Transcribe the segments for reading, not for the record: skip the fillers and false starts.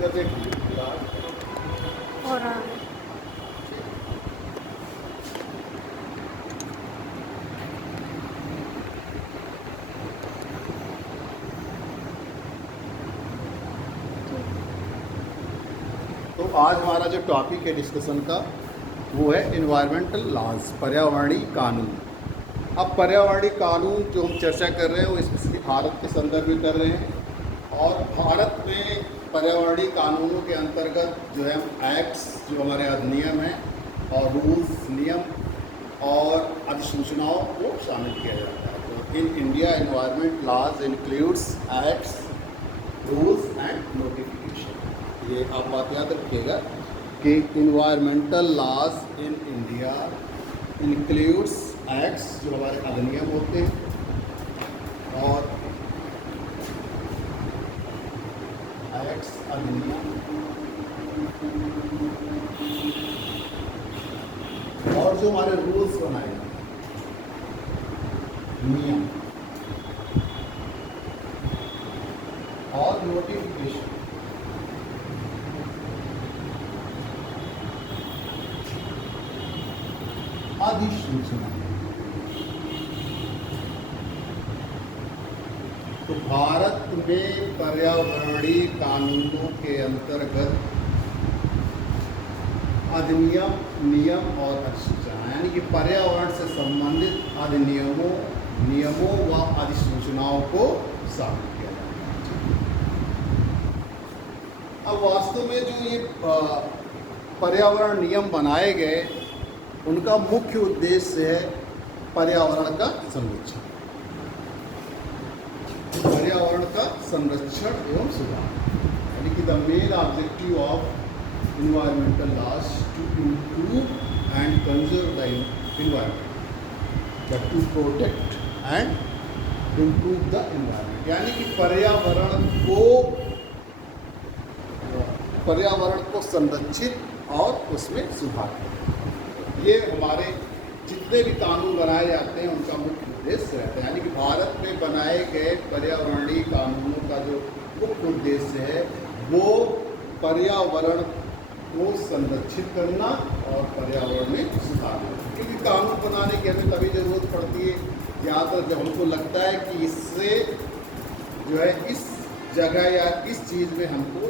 कर दे और तो आज हमारा जो टॉपिक है डिस्कशन का वो है इन्वायरमेंटल लॉज, पर्यावरणीय कानून। अब पर्यावरणीय कानून जो हम चर्चा कर रहे हैं वो स्पेशली भारत के संदर्भ में कर रहे हैं। और भारत में पर्यावरणीय कानूनों के अंतर्गत जो है एक्ट्स, जो हमारे अधिनियम हैं और रूल्स, नियम और अधिसूचनाओं को शामिल किया जाता है। तो in India environment laws includes acts, rules and notification. ये आप बात याद रखिएगा कि environmental laws in India includes acts, जो हमारे अधिनियम होते हैं, और एक्ट्स अधिनियम और जो हमारे रूल्स बनाए जाते हैं, नियम और नोटिफिकेशन। अधिसूचना। तो भारत में पर्यावरणीय कानूनों के अंतर्गत अधिनियम, नियम और अधिसूचना, यानी कि पर्यावरण से संबंधित अधिनियमों, नियमों व अधिसूचनाओं को शामिल किया जाता है। अब वास्तव में जो ये पर्यावरण नियम बनाए गए, उनका मुख्य उद्देश्य है पर्यावरण का संरक्षण, पर्यावरण का संरक्षण एवं सुधार। यानी कि the main objective of environmental laws to improve and conserve the environment, to protect and improve the environment. यानी कि पर्यावरण को संरक्षित और उसमें सुधार करें। ये हमारे जितने भी कानून बनाए जाते हैं उनका मुख्य उद्देश्य रहता है। यानी कि भारत में बनाए गए पर्यावरणीय कानूनों का जो मुख्य उद्देश्य है वो पर्यावरण को संरक्षित करना और पर्यावरण में सुधार करना। क्योंकि कानून बनाने की हमें तभी ज़रूरत पड़ती है ज़्यादातर जब हमको लगता है कि इससे जो है इस जगह या इस चीज़ में हमको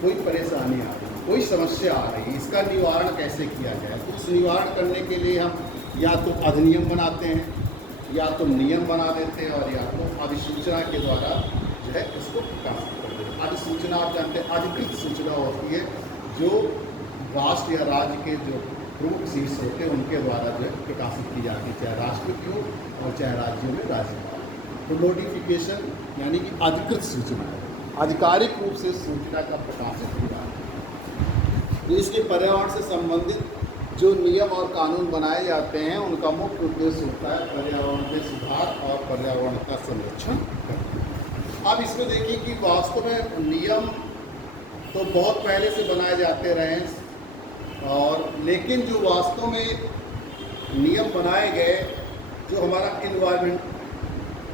कोई परेशानी आ रही है, कोई समस्या आ रही है, इसका निवारण कैसे किया जाए। तो उस निवारण करने के लिए हम या तो अधिनियम बनाते हैं, या तो नियम बना देते हैं, और या तो अधिसूचना के द्वारा जो है इसको प्रकाशित कर देते हैं। अधिसूचना आप जानते हैं अधिकृत सूचना होती है जो राष्ट्र या राज्य के जो प्रमुख शीर्ष होते हैं उनके द्वारा जो है प्रकाशित की जाती है, चाहे राष्ट्र की हो और चाहे राज्यों में राज्य। तो नोटिफिकेशन यानी कि अधिकृत सूचना है, आधिकारिक रूप से सूचना का प्रकाशन किया जाता है। तो इसलिए पर्यावरण से संबंधित जो नियम और कानून बनाए जाते हैं उनका मुख्य उद्देश्य होता है पर्यावरण में सुधार और पर्यावरण का संरक्षण करना। अब इसमें देखिए कि वास्तव में नियम तो बहुत पहले से बनाए जाते रहे हैं, और लेकिन जो वास्तव में नियम बनाए गए, जो हमारा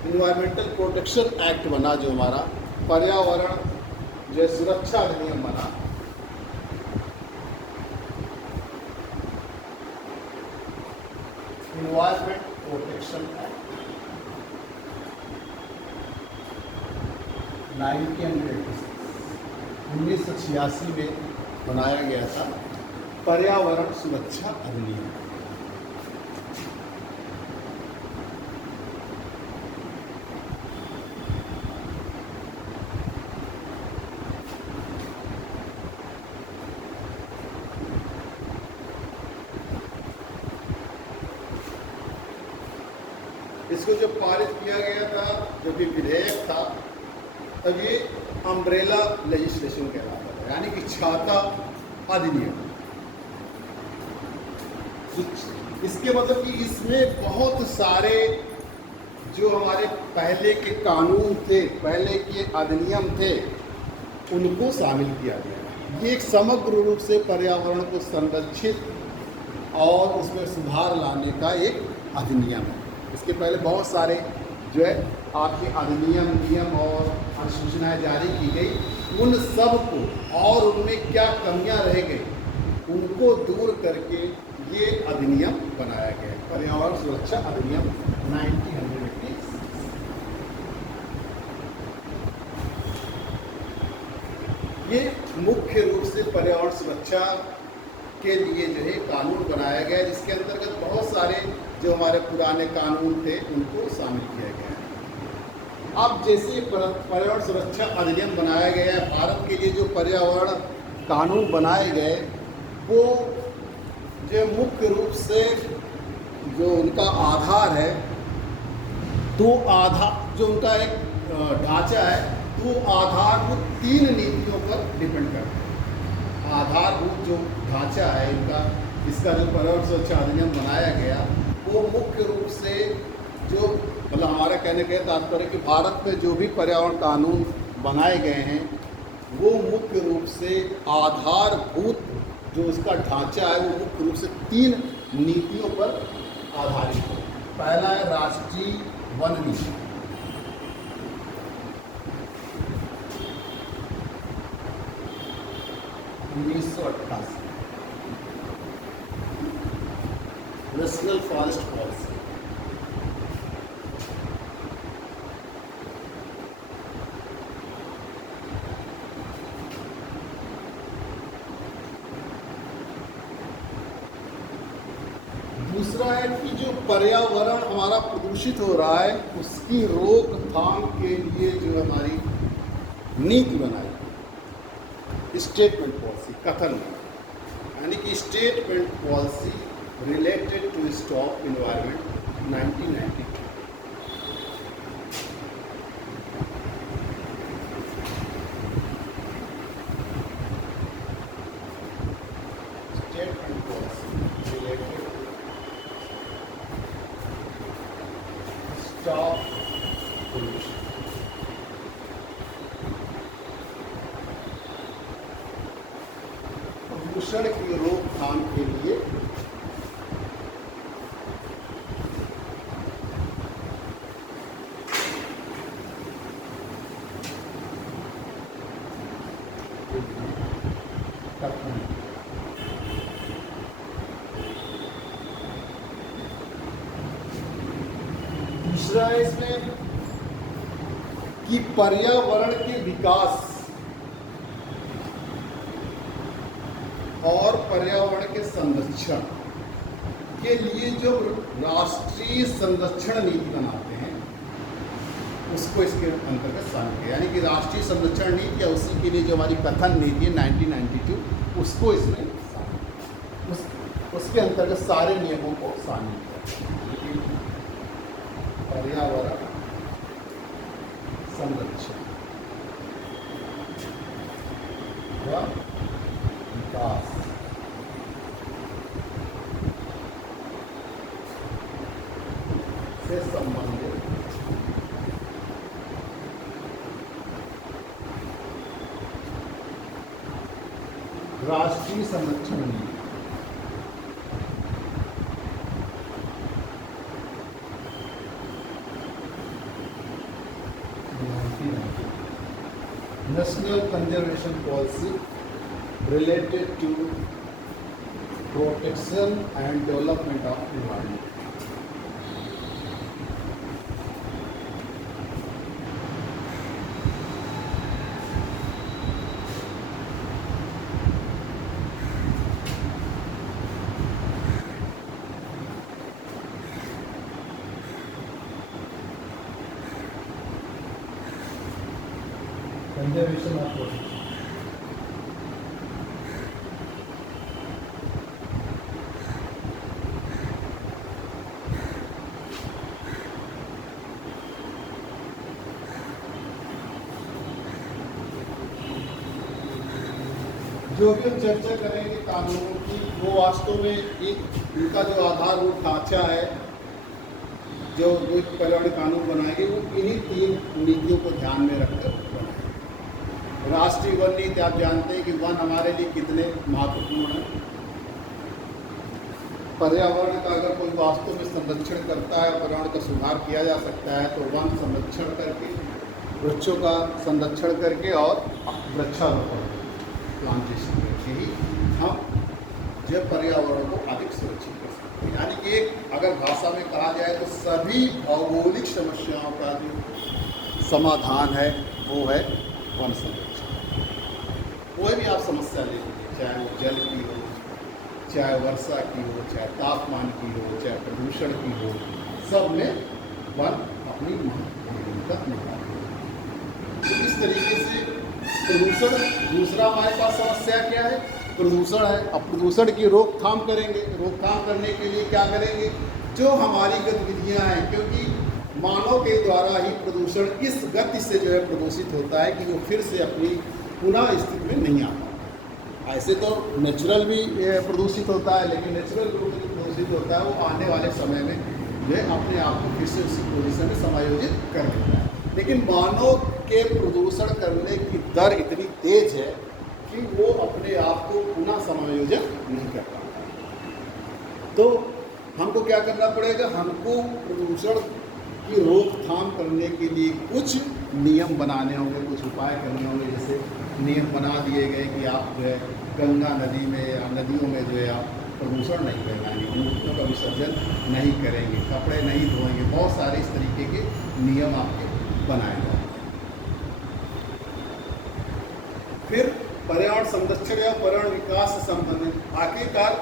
इन्वायरमेंटल प्रोटेक्शन एक्ट बना, जो हमारा पर्यावरण जो सुरक्षा अधिनियम बना, इन्वायरमेंट प्रोटेक्शन एक्ट 1986 में बनाया गया था, पर्यावरण सुरक्षा अधिनियम। इसको जब पारित किया गया था, जब ये विधेयक था, तब ये अम्ब्रेला लेजिस्लेशन कहलाता था, यानी कि छाता अधिनियम। इसके मतलब कि इसमें बहुत सारे जो हमारे पहले के कानून थे, पहले के अधिनियम थे, उनको शामिल किया गया। ये एक समग्र रूप से पर्यावरण को संरक्षित और उसमें सुधार लाने का एक अधिनियम है। इसके पहले बहुत सारे जो है आपके अधिनियम, नियम और अधिसूचनाएँ जारी की गई, उन सब को और उनमें क्या कमियां रह गई उनको दूर करके ये अधिनियम बनाया गया, पर्यावरण सुरक्षा अधिनियम 1986। ये मुख्य रूप से पर्यावरण सुरक्षा के लिए जो है कानून बनाया गया, जिसके अंतर्गत बहुत सारे जो हमारे पुराने कानून थे उनको शामिल किया गया है। अब जैसे पर्यावरण सुरक्षा अधिनियम बनाया गया है, भारत के लिए जो पर्यावरण कानून बनाए गए वो जो मुख्य रूप से जो उनका आधार है, तो आधार जो उनका एक ढांचा है, तो आधारभूत 3 नीतियों पर डिपेंड करता है। आधारभूत जो ढांचा है इनका, इसका जो पर्यावरण सुरक्षा अधिनियम बनाया गया वो मुख्य रूप से जो मतलब हमारा कहने का तात्पर्य कि भारत में जो भी पर्यावरण कानून बनाए गए हैं वो मुख्य रूप से आधारभूत जो उसका ढांचा है वो मुख्य रूप से 3 नीतियों पर आधारित है। पहला है राष्ट्रीय वन नीति, नेशनल फॉरेस्ट पॉलिसी। दूसरा है कि जो पर्यावरण हमारा प्रदूषित हो रहा है उसकी रोकथाम के लिए जो हमारी नीति बनाई, स्टेटमेंट पॉलिसी, कथन, यानी कि statement policy related to stop environment 1992। Statement policy related stop pollution. प्रदूषण की रोकथाम के लिए दूसरा है इसमें कि पर्यावरण के विकास और पर्यावरण के संरक्षण के लिए जो राष्ट्रीय संरक्षण नीति बनाते हैं उसको इसके अंतर्गत शामिल किया, यानी कि राष्ट्रीय संरक्षण नीति या उसी के लिए जो हमारी कथन नीति है 1992 उसको इसमें उसके अंतर्गत सारे नियमों को शामिल किया। पर्यावरण संरक्षण व विकास से संबंधित राष्ट्रीय संरक्षण नीति national conservation policy related to protection and development of environment। Conservation of protection जो भी हम चर्चा करेंगे कानूनों की वो वास्तव में एक इनका जो आधारभूत ढांचा है जो पर्यावरण कानून बनाएंगे वो इन्हीं 3 नीतियों को ध्यान में रखकर बनाएंगे। राष्ट्रीय वन नीति आप जानते हैं कि वन हमारे लिए कितने महत्वपूर्ण है। पर्यावरण का अगर कोई वास्तव में संरक्षण करता है, पर्यावरण का सुधार किया जा सकता है, तो वन संरक्षण करके, वृक्षों का संरक्षण करके और वृक्षारोपण प्लांटेशन करके ही हम जो पर्यावरण को अधिक सुरक्षित कर सकते हैं। यानी कि एक अगर भाषा में कहा जाए तो सभी भौगोलिक समस्याओं का जो समाधान है वो है वन संरक्षण। कोई भी आप समस्या ले लीजिए, चाहे वो जल की हो, चाहे वर्षा की हो, चाहे तापमान की हो, चाहे प्रदूषण की हो, सब में वन अपनी भूमिका निभाती है। तो इस तरीके से प्रदूषण, दूसरा हमारे पास समस्या क्या है, प्रदूषण है। अब प्रदूषण की रोकथाम करेंगे, रोकथाम करने के लिए क्या करेंगे, जो हमारी गतिविधियां हैं, क्योंकि मानव के द्वारा ही प्रदूषण इस गति से जो है प्रदूषित होता है कि वो फिर से अपनी पुनः स्थिति में नहीं आता। ऐसे तो नेचुरल भी प्रदूषित होता है, लेकिन नेचुरल रूप से प्रदूषित होता है वो आने वाले समय में जो है अपने आप को फिर से उसी पोजीशन में समायोजित कर देता है। लेकिन मानव के प्रदूषण करने की दर इतनी तेज है कि वो अपने आप को पुनः समायोजन नहीं कर पाता। तो हमको क्या करना पड़ेगा, हमको प्रदूषण की रोकथाम करने के लिए कुछ नियम बनाने होंगे, कुछ उपाय करने होंगे। जैसे नियम बना दिए गए कि आप जो है गंगा नदी में या नदियों में जो है आप प्रदूषण नहीं फैलाएंगे, मूर्तियों का विसर्जन नहीं करेंगे, कपड़े नहीं धोएंगे, बहुत सारे इस तरीके के नियम आपके बनाए जाएंगे। फिर पर्यावरण संरक्षण या पर्यावरण विकास से संबंधित आखिरकार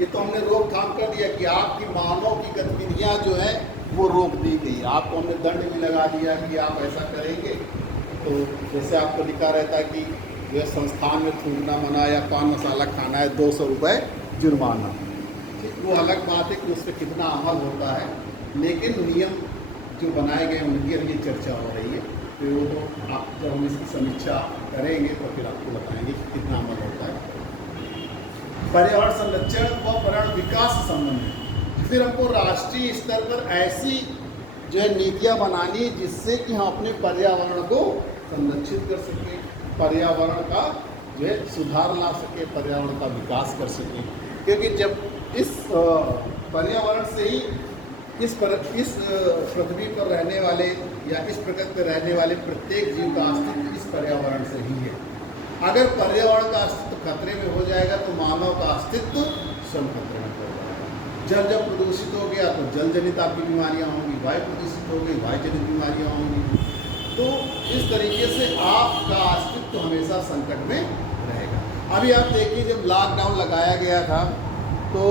ये तो हमने रोकथाम कर दिया कि आपकी मानव की गतिविधियां जो है वो रोक दी गई। आपको हमने दंड भी लगा दिया कि आप ऐसा करेंगे तो जैसे आपको लिखा रहता है कि जो है संस्थान में थूकना मना या पान मसाला खाना है 200 रुपये जुर्माना। वो अलग बात है कि उस पर कितना अमल होता है, लेकिन नियम जो बनाए गए उनकी अभी चर्चा हो रही है। तो वो तो आप जब हम इसकी समीक्षा करेंगे तो फिर आपको बताएंगे कि कितना अमल होता है। पर्यावरण संरक्षण व पर्यावरण विकास से संबंधित फिर हमको राष्ट्रीय स्तर पर ऐसी जो है नीतियाँ बनानी जिससे कि हम अपने पर्यावरण को संरक्षित कर सकें, पर्यावरण का जो है सुधार ला सके, पर्यावरण का विकास कर सके। क्योंकि जब इस पर्यावरण से ही इस पृथ्वी पर रहने वाले या इस प्रकृति पर रहने वाले प्रत्येक जीव का अस्तित्व इस पर्यावरण से ही है। अगर पर्यावरण का अस्तित्व खतरे में हो जाएगा तो मानव का अस्तित्व स्वयं खतरे में हो जाएगा। जल जब प्रदूषित हो गया तो जल जनित आपकी बीमारियाँ होंगी, वायु प्रदूषित हो गई, वायु जनित बीमारियाँ होंगी। तो इस तरीके से आपका अस्तित्व हमेशा संकट में रहेगा। अभी आप देखिए जब लॉकडाउन लगाया गया था तो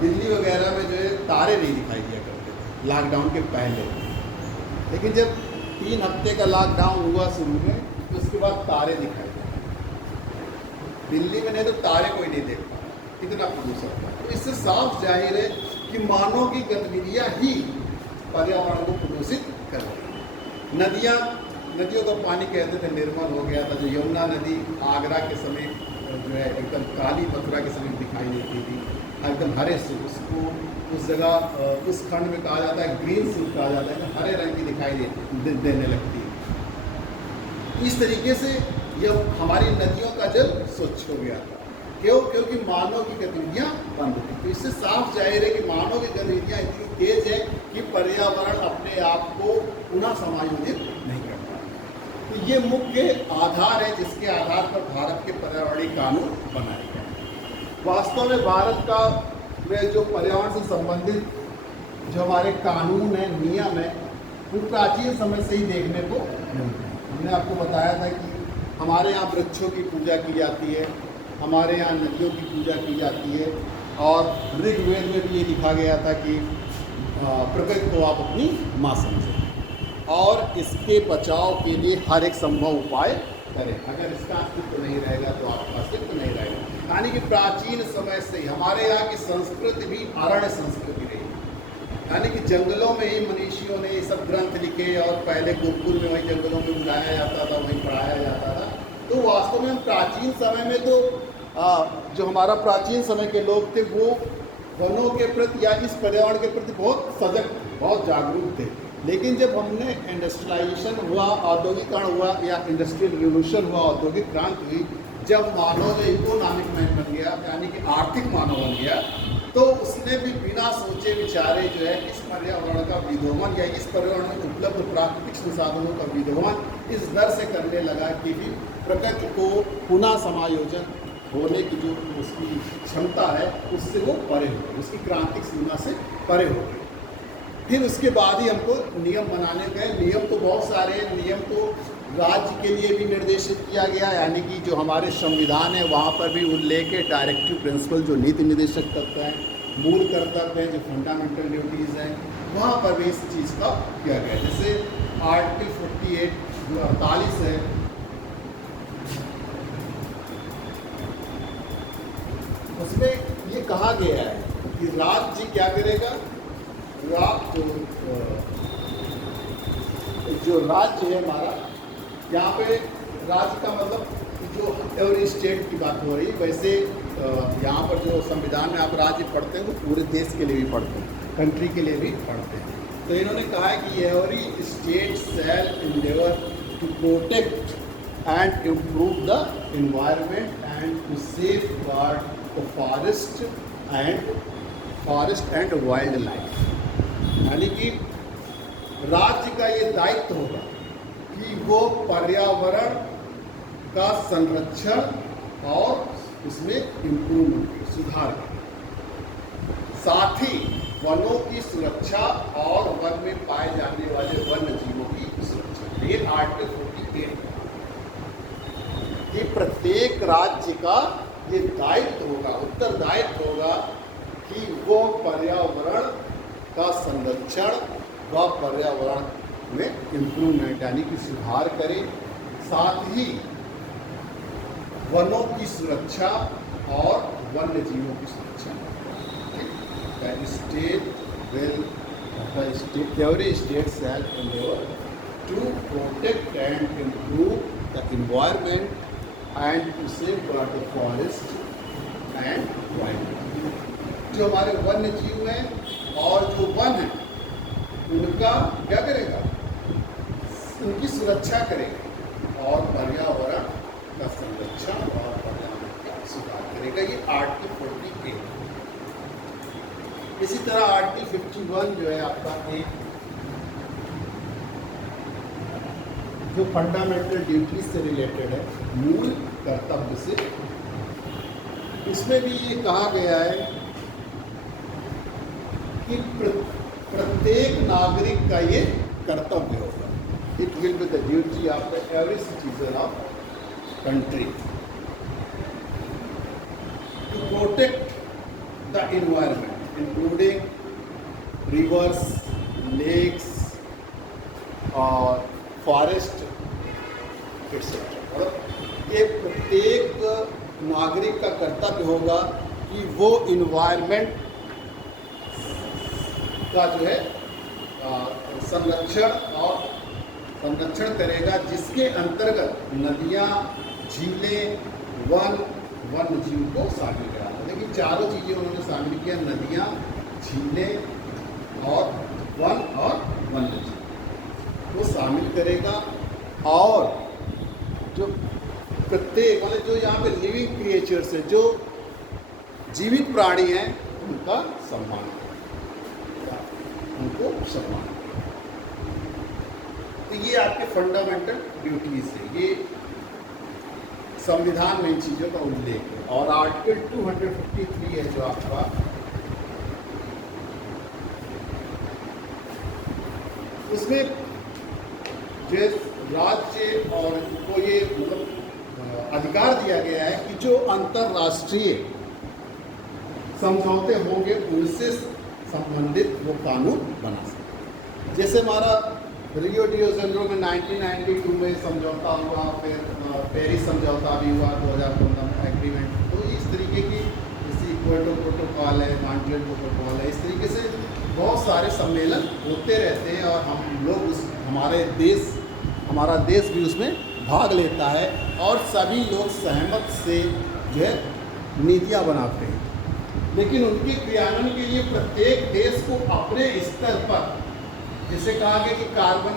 दिल्ली वगैरह में जो है तारे नहीं दिखाई दिया करते थे लॉकडाउन के पहले, लेकिन जब 3 हफ्ते का लॉकडाउन हुआ शुरू में तो उसके बाद तारे दिखाई दिए। दिल्ली में नहीं तो तारे कोई नहीं देख पा रहा, कितना प्रदूषण था। तो इससे साफ जाहिर है कि मानव की गतिविधियाँ ही पर्यावरण को प्रदूषित कर रही हैं। नदियों का पानी कहते थे निर्मल हो गया था। जो यमुना नदी आगरा के समय जो है एकदम काली मथुरा के समय दिखाई देती थी, एकदम हरे से उसको उस जगह उस खंड में कहा जाता है ग्रीन सिल्क कहा जाता है, हरे रंग की दिखाई देने लगती है। इस तरीके से यह हमारी नदियों का जल स्वच्छ हो गया था। क्यों? क्योंकि मानव की गतिविधियाँ बंद थी। तो इससे साफ जाहिर है कि मानव की गतिविधियाँ इतनी तेज है कि पर्यावरण अपने आप को पुनः समायोजित नहीं कर पा रहा। तो ये मुख्य आधार है जिसके आधार पर भारत के पर्यावरणीय कानून बनाए गए। वास्तव में भारत का में जो पर्यावरण से संबंधित जो हमारे कानून है, नियम है, वो प्राचीन समय से ही देखने को मिलते हैं। हमने आपको बताया था कि हमारे यहाँ वृक्षों की पूजा की जाती है, हमारे यहाँ नदियों की पूजा की जाती है, और ऋग्वेद में भी ये लिखा गया था कि प्रकृति को आप अपनी माँ समझें और इसके बचाव के लिए हर एक संभव उपाय करें। अगर इसका अस्तित्व नहीं रहेगा तो आपका अस्तित्व नहीं रहेगा। यानी कि प्राचीन समय से ही हमारे यहाँ की संस्कृति भी अरण्य संस्कृति रही, यानी कि जंगलों में ही मनीषियों ने ये सब ग्रंथ लिखे और पहले गुरुकुल में वही जंगलों में बुलाया जाता था, वहीं पढ़ाया जाता था। तो वास्तव में हम प्राचीन समय में तो जो हमारा प्राचीन समय के लोग थे वो वनों के प्रति या इस पर्यावरण के प्रति बहुत सजग, बहुत जागरूक थे। लेकिन जब हमने इंडस्ट्रियलाइजेशन हुआ, औद्योगिकरण हुआ या इंडस्ट्रियल रिवोल्यूशन हुआ, औद्योगिक क्रांति हुई, जब मानव जो इकोनॉमिक मैन बन गया, यानी कि आर्थिक मानव बन गया, तो उसने भी बिना सोचे विचारे जो है इस पर्यावरण का विध्वंस या इस पर्यावरण में उपलब्ध प्राकृतिक संसाधनों का विध्वंस इस दर से करने लगा कि भी प्रकृति को पुनः समायोजन होने की जो उसकी क्षमता है उससे वो परे हो गई, उसकी क्रांतिक सीमा से परे हो गई। फिर उसके बाद ही हमको नियम बनाने गए। नियम तो बहुत सारे नियम तो राज्य के लिए भी निर्देशित किया गया, यानी कि जो हमारे संविधान है वहाँ पर भी उल्लेख है डायरेक्टिव प्रिंसिपल जो नीति निर्देशक तत्व हैं, मूल कर्तव्य है जो फंडामेंटल ड्यूटीज़ हैं, वहाँ पर भी इस चीज़ का किया गया। जैसे आर्टिकल 48 जो 48 है, उसमें ये कहा गया है कि राज्य क्या करेगा, जो राज्य है हमारा, यहाँ पे राज्य का मतलब जो एवरी स्टेट की बात हो रही है, वैसे यहाँ पर जो संविधान में आप राज्य पढ़ते हैं वो पूरे देश के लिए भी पढ़ते हैं, कंट्री के लिए भी पढ़ते हैं। तो इन्होंने कहा है कि every state shall endeavour to protect and improve the environment and to safeguard the forest and wild life. यानी कि राज्य का ये दायित्व होगा कि वो पर्यावरण का संरक्षण और उसमें इम्प्रूवमेंट सुधार करें, साथ ही वनों की सुरक्षा और वन में पाए जाने वाले वन्य जीवों की सुरक्षा। ये आर्टिकल 48 कि प्रत्येक राज्य का ये दायित्व होगा, उत्तरदायित्व होगा कि वो पर्यावरण का संरक्षण व पर्यावरण में इम्प्रूवमेंट यानी कि सुधार करें, साथ ही वनों की सुरक्षा और वन्य जीवों की सुरक्षा। Every state shall endeavour to protect and improve the environment and to safeguard the forest and wild life. जो हमारे वन्य जीव हैं और जो वन है उनका क्या करेगा, उनकी सुरक्षा करेगा और पर्यावरण का संरक्षण और पर्यावरण का सुधार करेगा। ये आर्टिकल 48। इसी तरह आर्टिकल 51 जो है आपका एक जो फंडामेंटल ड्यूटीज से रिलेटेड है, मूल कर्तव्य से, इसमें भी ये कहा गया है कि प्रत्येक नागरिक का ये कर्तव्य होगा। It will be the duty of the every citizen of country to protect the environment including rivers, lakes और फॉरेस्ट एक्सेट्रा। ये प्रत्येक नागरिक का कर्तव्य होगा कि वो इन्वायरमेंट का जो है संरक्षण करेगा, जिसके अंतर्गत नदियाँ, झीलें, वन्य जीव को शामिल करा। लेकिन चारों चीज़ें उन्होंने शामिल किया, नदियाँ, झीलें और वन्य जीव को शामिल करेगा। और जो प्रत्येक मतलब जो यहाँ पे लिविंग क्रिएचर्स है, जो जीवित प्राणी हैं, उनका सम्मान करेगा, उनको सम्मान। तो ये आपके फंडामेंटल ड्यूटीज है, ये संविधान में इन चीज़ों का उल्लेख है। और आर्टिकल 253 है जो आपका उसमें जो राज्य और को ये मतलब अधिकार दिया गया है कि जो अंतर्राष्ट्रीय समझौते होंगे उनसे संबंधित वो कानून बना सकते। जैसे हमारा रियो डी जेनेरो में 1992 में समझौता हुआ, फिर पेरिस समझौता भी हुआ 2015 में एग्रीमेंट। तो इस तरीके की जैसे इक्वेडो प्रोटोकॉल है, मॉन्ट्रियल प्रोटोकॉल है, इस तरीके से बहुत सारे सम्मेलन होते रहते हैं और हम लोग हमारा देश भी उसमें भाग लेता है और सभी लोग सहमत से जो है नीतियाँ बनाते हैं। लेकिन उनके क्रियान्वयन के लिए प्रत्येक देश को अपने स्तर पर, जैसे कहा गया कि कार्बन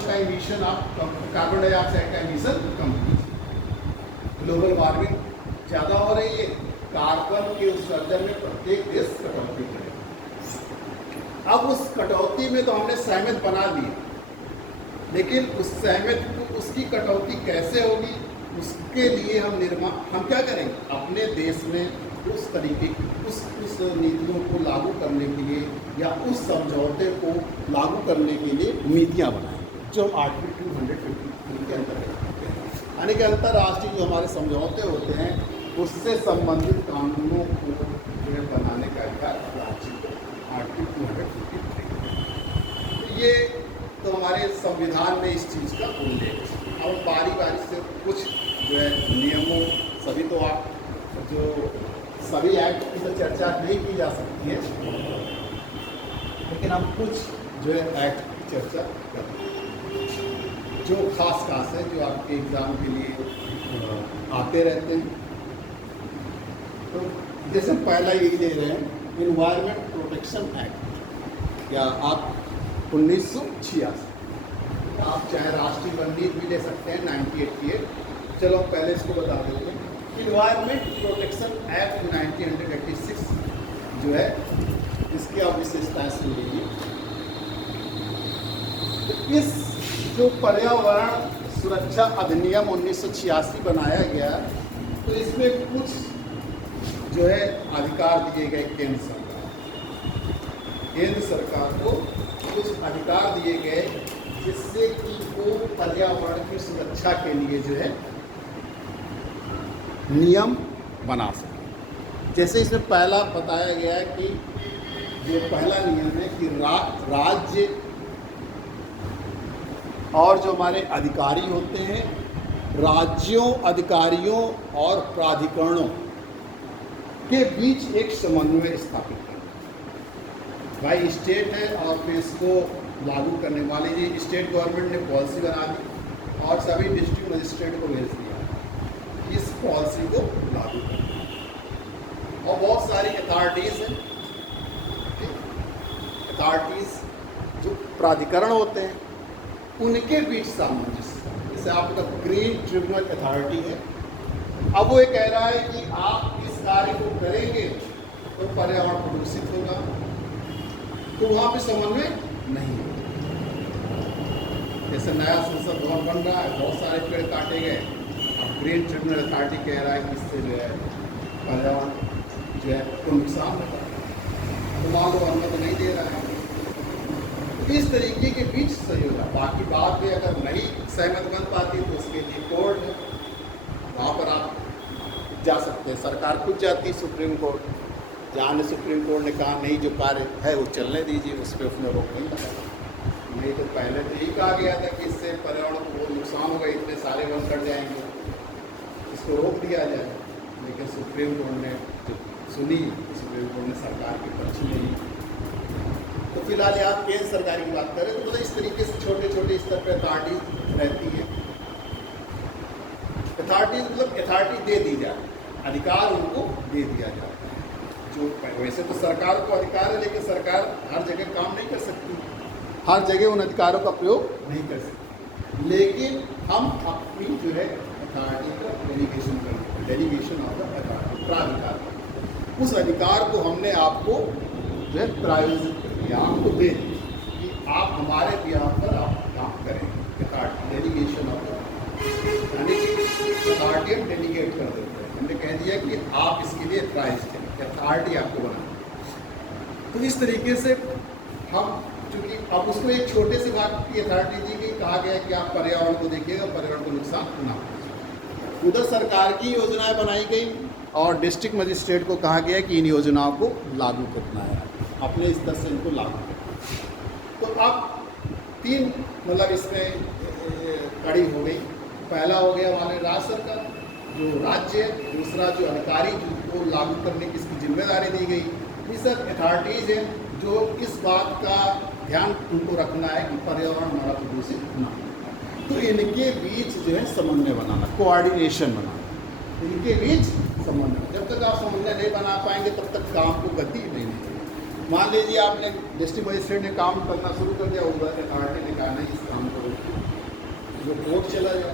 डाइऑक्साइड का एमिशन कम कीजिए, ग्लोबल वार्मिंग ज़्यादा हो रही है, कार्बन के उत्सर्जन में प्रत्येक देश कटौती करेगा। अब उस कटौती में तो हमने सहमत बना दी, लेकिन उस सहमत को उसकी कटौती कैसे होगी, उसके लिए हम क्या करेंगे, अपने देश में उस तरीके उस नीतियों को लागू करने के लिए या उस समझौते को लागू करने के लिए नीतियाँ बनाएंगे जो हम आर्टिकल 253 के अंतर्गत हैं। यानी कि अंतर्राष्ट्रीय जो हमारे समझौते होते हैं उससे संबंधित कानूनों को जो है बनाने का अधिकार राज्य को आर्टिकल 253। ये तो हमारे संविधान में इस चीज़ का उल्लेख है। अब बारी बारी से कुछ जो है नियमों, सभी तो आप जो सभी एक्ट की तो चर्चा नहीं की जा सकती है, लेकिन हम कुछ जो है एक्ट की चर्चा करते हैं जो खास है, जो आपके एग्ज़ाम के लिए आते रहते हैं। तो जैसे पहला ये ले रहे हैं, इन्वायरमेंट प्रोटेक्शन एक्ट, या आप 1986, आप चाहे राष्ट्रीय वन नीति भी ले सकते हैं 1988। चलो पहले इसको बता देते हैं। इन्वायरमेंट प्रोटेक्शन एक्ट 1986 जो है, इसकी आप विशेषताएं सुन लीजिए। तो इस जो पर्यावरण सुरक्षा अधिनियम 1986 बनाया गया, तो इसमें कुछ जो है अधिकार दिए गए केंद्र सरकार को कुछ अधिकार दिए गए, जिससे कि वो पर्यावरण की सुरक्षा के लिए जो है नियम बना सके। जैसे इसमें पहला बताया गया है कि जो पहला नियम है कि राज्य और जो हमारे अधिकारी होते हैं, राज्यों, अधिकारियों और प्राधिकरणों के बीच एक समन्वय स्थापित करना। भाई स्टेट है और फिर इसको लागू करने वाले जी स्टेट गवर्नमेंट ने पॉलिसी बना दी और सभी डिस्ट्रिक्ट मजिस्ट्रेट को भेज दिया इस पॉलिसी को लागू करना। और बहुत सारी अथॉरिटीज़ हैं, अथॉरिटीज़ जो प्राधिकरण होते हैं उनके बीच सामंजस्य। जैसे आपका ग्रीन ट्रिब्यूनल अथॉरिटी है, अब वो ये कह रहा है कि आप इस कार्य को करेंगे तो पर्यावरण प्रदूषित होगा, तो वहाँ पे समन्वय नहीं है। जैसे नया संसद भवन बन रहा है, बहुत सारे पेड़ काटे गए, अब ग्रीन ट्रिब्यूनल अथॉरिटी कह रहा है कि इससे जो है पर्यावरण जो है को नुकसान होगा, तो वहाँ लोग अनुमति नहीं दे रहा है। इस तरीके के बीच सहयोग है। बाकी बात में अगर नहीं सहमत बन पाती तो उसके लिए कोर्ट है, वहाँ पर आप जा सकते हैं। सरकार खुद जाती है सुप्रीम कोर्ट, जहाँ ने सुप्रीम कोर्ट ने कहा नहीं जो कार्य है वो चलने दीजिए, उस पर उसने रोक नहीं लगाया। नहीं तो पहले तो यही कहा गया था कि इससे पर्यावरण को बहुत नुकसान होगा, इतने सारे वन कट जाएंगे, इसको रोक दिया जाए। लेकिन सुप्रीम कोर्ट ने जो सुनी, सुप्रीम कोर्ट ने सरकार के पक्ष में ही। तो फिलहाल आप केंद्र सरकार की बात करें तो मतलब इस तरीके से छोटे छोटे स्तर पर अथॉरिटीज रहती है। अथॉरिटीज मतलब अथॉरिटी दे दी जाए, अधिकार उनको दे दिया जाता है। जो वैसे तो सरकार को अधिकार है, लेकिन सरकार हर जगह काम नहीं कर सकती, हर जगह उन अधिकारों का प्रयोग नहीं कर सकती। लेकिन हम अपनी जो है अथॉरिटी का डेलीगेशन करते हैं, डेलीगेशन ऑफ द अथॉरिटी, प्राधिकार। उस अधिकार को हमने आपको जो है प्रायोजित कर दिया, आपको दे दिया कि आप हमारे बिहार पर आप काम करेंगे। अथॉरिटी डेलीगेशन ऑफ यानी कि अथॉरिटी हम डेलीगेट कर देते हैं, हमने कह दिया कि आप इसके लिए प्राइज करें, अथॉरिटी आपको बनाना। तो इस तरीके से हम चूँकि अब उसको एक छोटे से बात की अथॉरिटी दी गई, कहा गया कि आप पर्यावरण को देखिएगा, पर्यावरण को नुकसान ना हो। उधर सरकार की योजनाएं बनाई गई और डिस्ट्रिक्ट मजिस्ट्रेट को कहा गया कि इन योजनाओं को लागू करना है, अपने स्तर से इनको लागू करना। तो अब तीन मतलब इसमें कड़ी हो गई। पहला हो गया हमारे राज्य सरकार, जो राज्य है, दूसरा जो अधिकारी जिनको लागू करने की इसकी जिम्मेदारी दी गई, तीसरा अथॉरिटीज़ हैं जो इस बात का ध्यान उनको रखना है कि पर्यावरण हमारा प्रदूषित ना हो। तो इनके बीच जो है समन्वय बनाना, कोऑर्डिनेशन बनाना, इनके बीच समन्वय। जब तक आप समन्वय नहीं बना पाएंगे तब तक काम को गति नहीं मिलेगी। मान लीजिए आपने डिस्ट्रिक्ट मजिस्ट्रेट ने काम करना शुरू कर दिया, उधर अथॉरिटी ने कहा नहीं इस काम को जो कोर्ट चला जाए,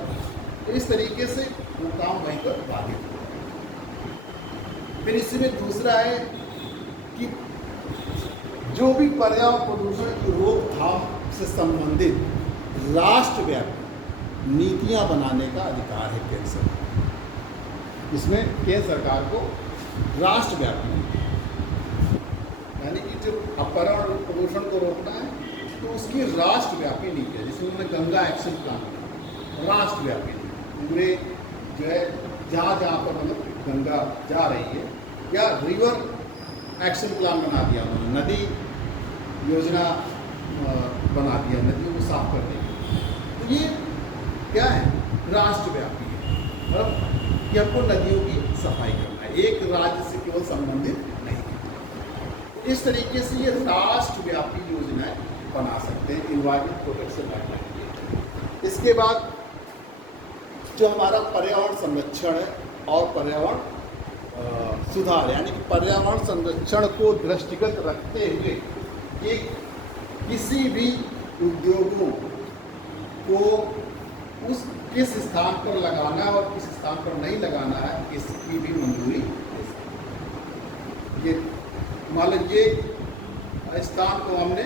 तो इस तरीके से वो काम वहीं पर बाधित हो। फिर इसमें दूसरा है कि जो भी पर्यावरण प्रदूषण की रोकथाम से संबंधित राष्ट्रव्यापी नीतियां बनाने का अधिकार है केंद्र सरकार। इसमें केंद्र सरकार को राष्ट्रव्यापी नीति, यानी कि जो पर्यावरण प्रदूषण को रोकना है तो उसकी राष्ट्रव्यापी नीति है। जिसमें उन्होंने गंगा एक्शन प्लान बनाया, राष्ट्रव्यापी नीति, पूरे जो है जहाँ जहाँ पर मतलब गंगा जा रही है, या रिवर एक्शन प्लान बना दिया उन्होंने, नदी योजना बना दिया, नदियों को साफ करने के लिए। तो ये क्या है, राष्ट्रव्यापी है, मतलब कि हमको नदियों की सफाई करना है, एक राज्य से केवल संबंधित नहीं। इस तरीके से ये राष्ट्रव्यापी योजनाएं बना सकते हैं इन्वायरमेंट प्रोटेक्शन गाइडलाइन। इसके बाद जो हमारा पर्यावरण संरक्षण है और पर्यावरण सुधार, यानी कि पर्यावरण संरक्षण को दृष्टिगत रखते हुए कि किसी भी उद्योगों को उस किस स्थान पर लगाना है और किस स्थान पर नहीं लगाना है, इसकी भी मंजूरी दे सकते। ये मान लीजिए स्थान को हमने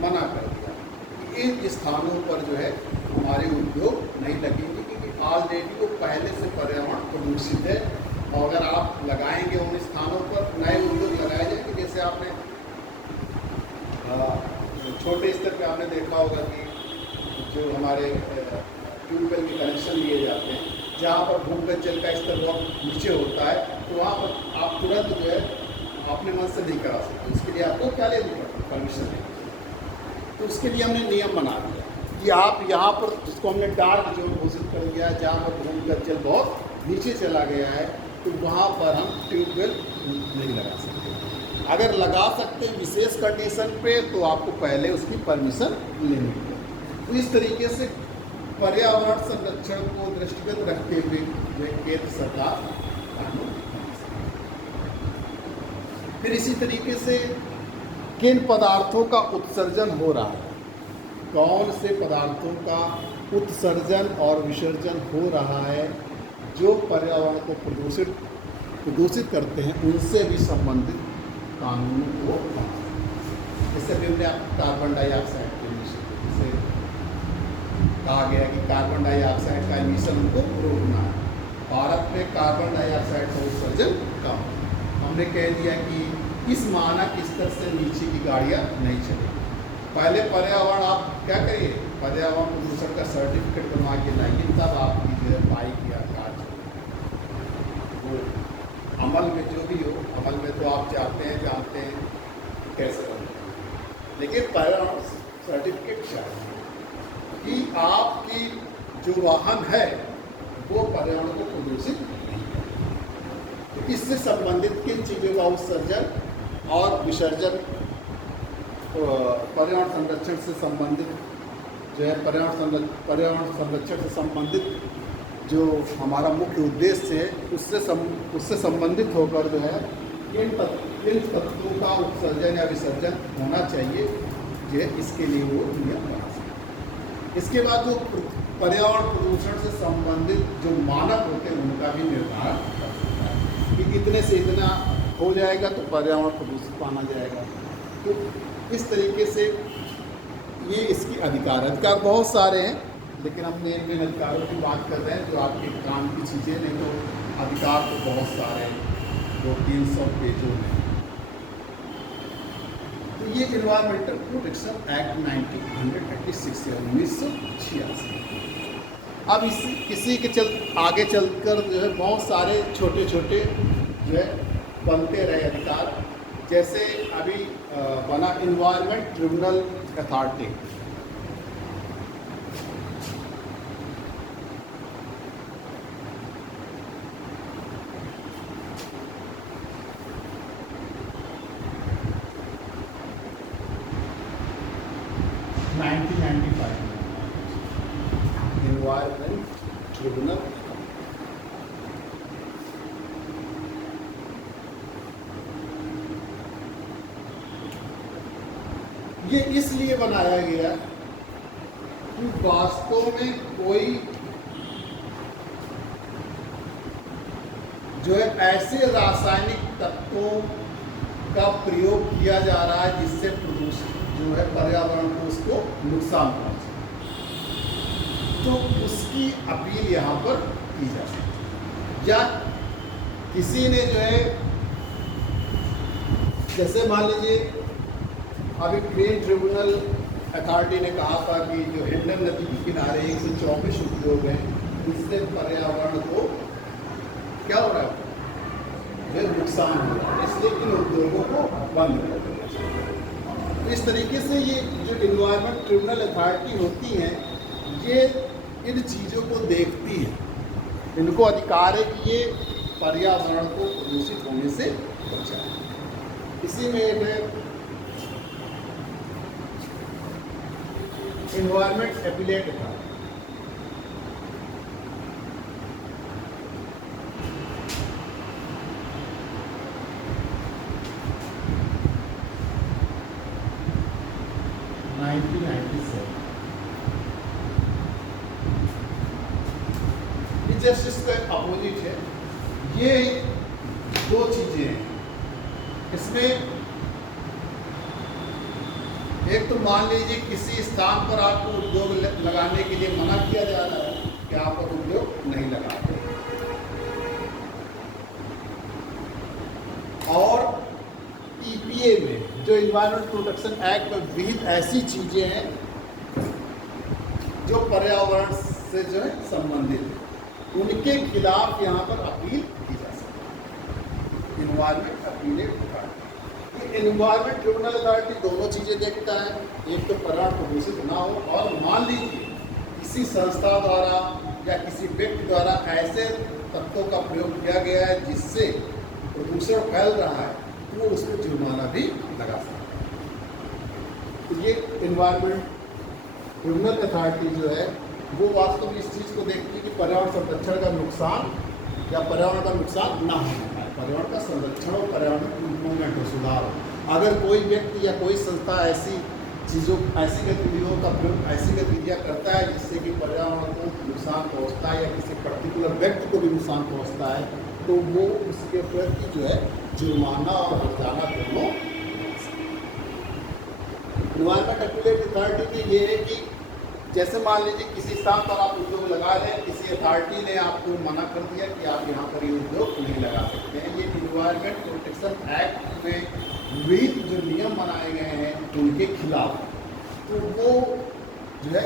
मना कर दिया कि इन स्थानों पर जो है हमारे उद्योग नहीं लगेंगे, क्योंकि ऑलरेडी वो पहले से पर्यावरण प्रदूषित है, और अगर आप लगाएंगे उन स्थानों पर नए उद्योग लगाए जाएंगे। जैसे आपने छोटे स्तर पे आपने देखा होगा कि जो हमारे ट्यूबवेल के कनेक्शन लिए जाते हैं, जहाँ पर भूगर्भ जल का स्तर बहुत नीचे होता है, तो वहाँ पर आप तुरंत जो है अपने मन से नहीं करा सकते। उसके लिए आपको क्या लेनी पड़ती, परमिशन लेनी पड़ती। तो उसके लिए हमने नियम बना दिया कि आप यहाँ पर, जिसको हमने डार्क जोन घोषित कर दिया है, जहाँ पर भूगर्भ जल बहुत नीचे चला गया है, तो वहाँ पर हम ट्यूबवेल नहीं लगा सकते। अगर लगा सकते हैं विशेष कंडीशन पे, तो आपको पहले उसकी परमिशन लेनी पड़ेगी। तो इस तरीके से पर्यावरण संरक्षण को दृष्टिगत रखते हुए केंद्र सरकार कानून। फिर इसी तरीके से किन पदार्थों का उत्सर्जन हो रहा है, कौन से पदार्थों का उत्सर्जन और विसर्जन हो रहा है जो पर्यावरण को प्रदूषित करते हैं, उनसे भी संबंधित कानूनों को जैसे भी हमने कार्बन डाइऑक्साइड के एमिशन, जैसे कहा गया कि कार्बन डाइऑक्साइड का एमिशन हमको रोकना है। भारत में कार्बन डाइऑक्साइड का उत्सर्जन कम, हमने कह दिया कि इस मानक स्तर से नीचे की गाड़ियाँ नहीं चलेगी। पहले पर्यावरण आप क्या करिए, पर्यावरण प्रदूषण का सर्टिफिकेट बनवा के लाइए, तब आपकी जो है बाइक या कार वो अमल में जो भी हो, अमल में तो आप जानते हैं कैसे बनते हैं। लेकिन पर्यावरण सर्टिफिकेट चाहिए कि आपकी जो वाहन है वो पर्यावरण को प्रदूषित नहीं करे। तो इससे संबंधित किन चीज़ों का उत्सर्जन और विसर्जन, पर्यावरण संरक्षण से संबंधित जो है, पर्यावरण संरक्षण से संबंधित जो हमारा मुख्य उद्देश्य है, उससे संबंधित होकर जो है इन तत्वों का उत्सर्जन या विसर्जन होना चाहिए, जो है इसके लिए वो नियम बना सकते। इसके बाद जो पर्यावरण प्रदूषण से संबंधित जो मानक होते हैं, उनका भी निर्धारण कर सकता है कि इतने से इतना हो जाएगा तो पर्यावरण प्रदूषित माना जाएगा। तो इस तरीके से ये इसकी अधिकार बहुत सारे हैं, लेकिन हम मेन अधिकारों की बात कर रहे हैं जो आपके काम की चीज़ें, नहीं तो अधिकार तो बहुत सारे हैं, 200-300 पेजों में। तो ये इन्वायरमेंटल प्रोटेक्शन एक्ट 1936 है, 1986। अब इसी के आगे चलकर जो है बहुत सारे छोटे छोटे जो है बनते रहे अधिकार। जैसे अभी बना environment tribunal authority, environment tribunal. ये इसलिए बनाया गया कि वास्तव में कोई जो है ऐसे रासायनिक तत्वों का प्रयोग किया जा रहा है जिससे प्रदूषण जो है पर्यावरण को उसको नुकसान पहुंचे, तो उसकी अपील यहाँ पर की जा सकती है। या किसी ने जो है, जैसे मान लीजिए अभी ग्रीन ट्रिब्यूनल अथॉरिटी ने कहा था कि जो हिंडन नदी के किनारे 124 उद्योग हैं, इससे पर्यावरण को क्या हो रहा है, नुकसान हो रहा है, इसलिए इन उद्योगों को बंद कर देना चाहिए। इस तरीके से ये जो इन्वायरमेंट ट्रिब्यूनल अथॉरिटी होती हैं, ये इन चीज़ों को देखती है, इनको अधिकार है कि ये पर्यावरण को प्रदूषित होने से बचाए। इसी में एक है इन्वायरमेंट एपिलेट अथॉरिटी। जस्ट इसका अपोजिट है। ये दो चीजें हैं इसमें। एक तो मान लीजिए किसी स्थान पर आपको उद्योग लगाने के लिए मना किया जा रहा है कि आप पर उद्योग नहीं लगाते, और ईपीए में जो इन्वायरमेंट प्रोटेक्शन एक्ट में विहित ऐसी चीजें हैं जो पर्यावरण से जो है संबंधित है, उनके खिलाफ यहाँ पर अपील की जा सकती है। Environment appellate authority, environment tribunal authority दोनों चीज़ें देखता है। एक तो पर्यावरण प्रदूषित ना हो, और मान लीजिए किसी संस्था द्वारा या किसी व्यक्ति द्वारा ऐसे तत्वों का प्रयोग किया गया है जिससे प्रदूषण फैल रहा है, तो वो उस पर जुर्माना भी लगा सकता है। तो ये इन्वायरमेंट ट्रिब्यूनल अथॉरिटी जो है वो वास्तव में इस चीज़ को देखती है कि पर्यावरण संरक्षण का नुकसान या पर्यावरण का नुकसान ना होने पाए, पर्यावरण का संरक्षण और पर्यावरण इम्प्रूवमेंट हो, सुधार हो। अगर कोई व्यक्ति या कोई संस्था ऐसी चीज़ों, ऐसी गतिविधियों का प्रयोग, ऐसी गतिविधियाँ करता है जिससे कि पर्यावरण को नुकसान पहुँचता है या किसी पर्टिकुलर व्यक्ति को भी नुकसान पहुँचता है, तो वो उसके प्रति जो है जुर्माना और हर्जाना दोनों। इन्वायरमेंट एपिलेट अथॉरिटी की ये है कि जैसे मान लीजिए किसी स्थान पर आप उद्योग लगा रहे हैं, किसी अथॉरिटी ने आपको मना कर दिया कि आप यहाँ पर ये उद्योग नहीं लगा सकते हैं। ये इन्वायरमेंट प्रोटेक्शन एक्ट में विविध जो नियम बनाए गए हैं उनके खिलाफ, तो वो जो है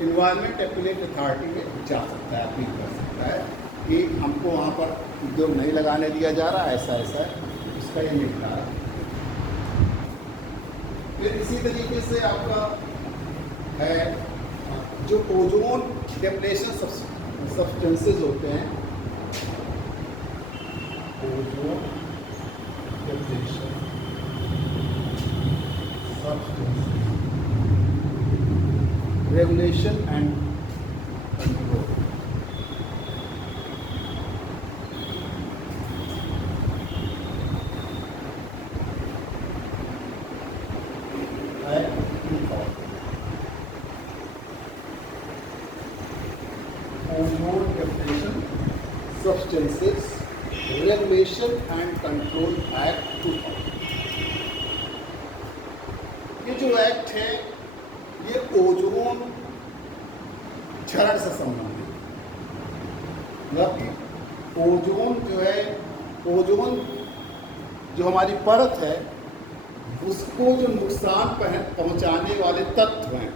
इन्वायरमेंट एपिलेट अथॉरिटी में जा सकता है, अपील कर सकता है कि हमको वहाँ पर उद्योग नहीं लगाने दिया जा रहा, ऐसा ऐसा इसका ये निपटारा। फिर इसी तरीके से आपका है जो ओजोन डिप्लेशन सब्सटेंसेस होते हैं, ozone depletion substances, regulation and control. Ozone depletion substances Regulation and Control Act 2000। ये जो एक्ट है ये ओजोन क्षरण से संबंधित, मतलब कि ओजोन जो है, ओजोन जो हमारी परत है उसको जो नुकसान पहुंचाने वाले तत्व हैं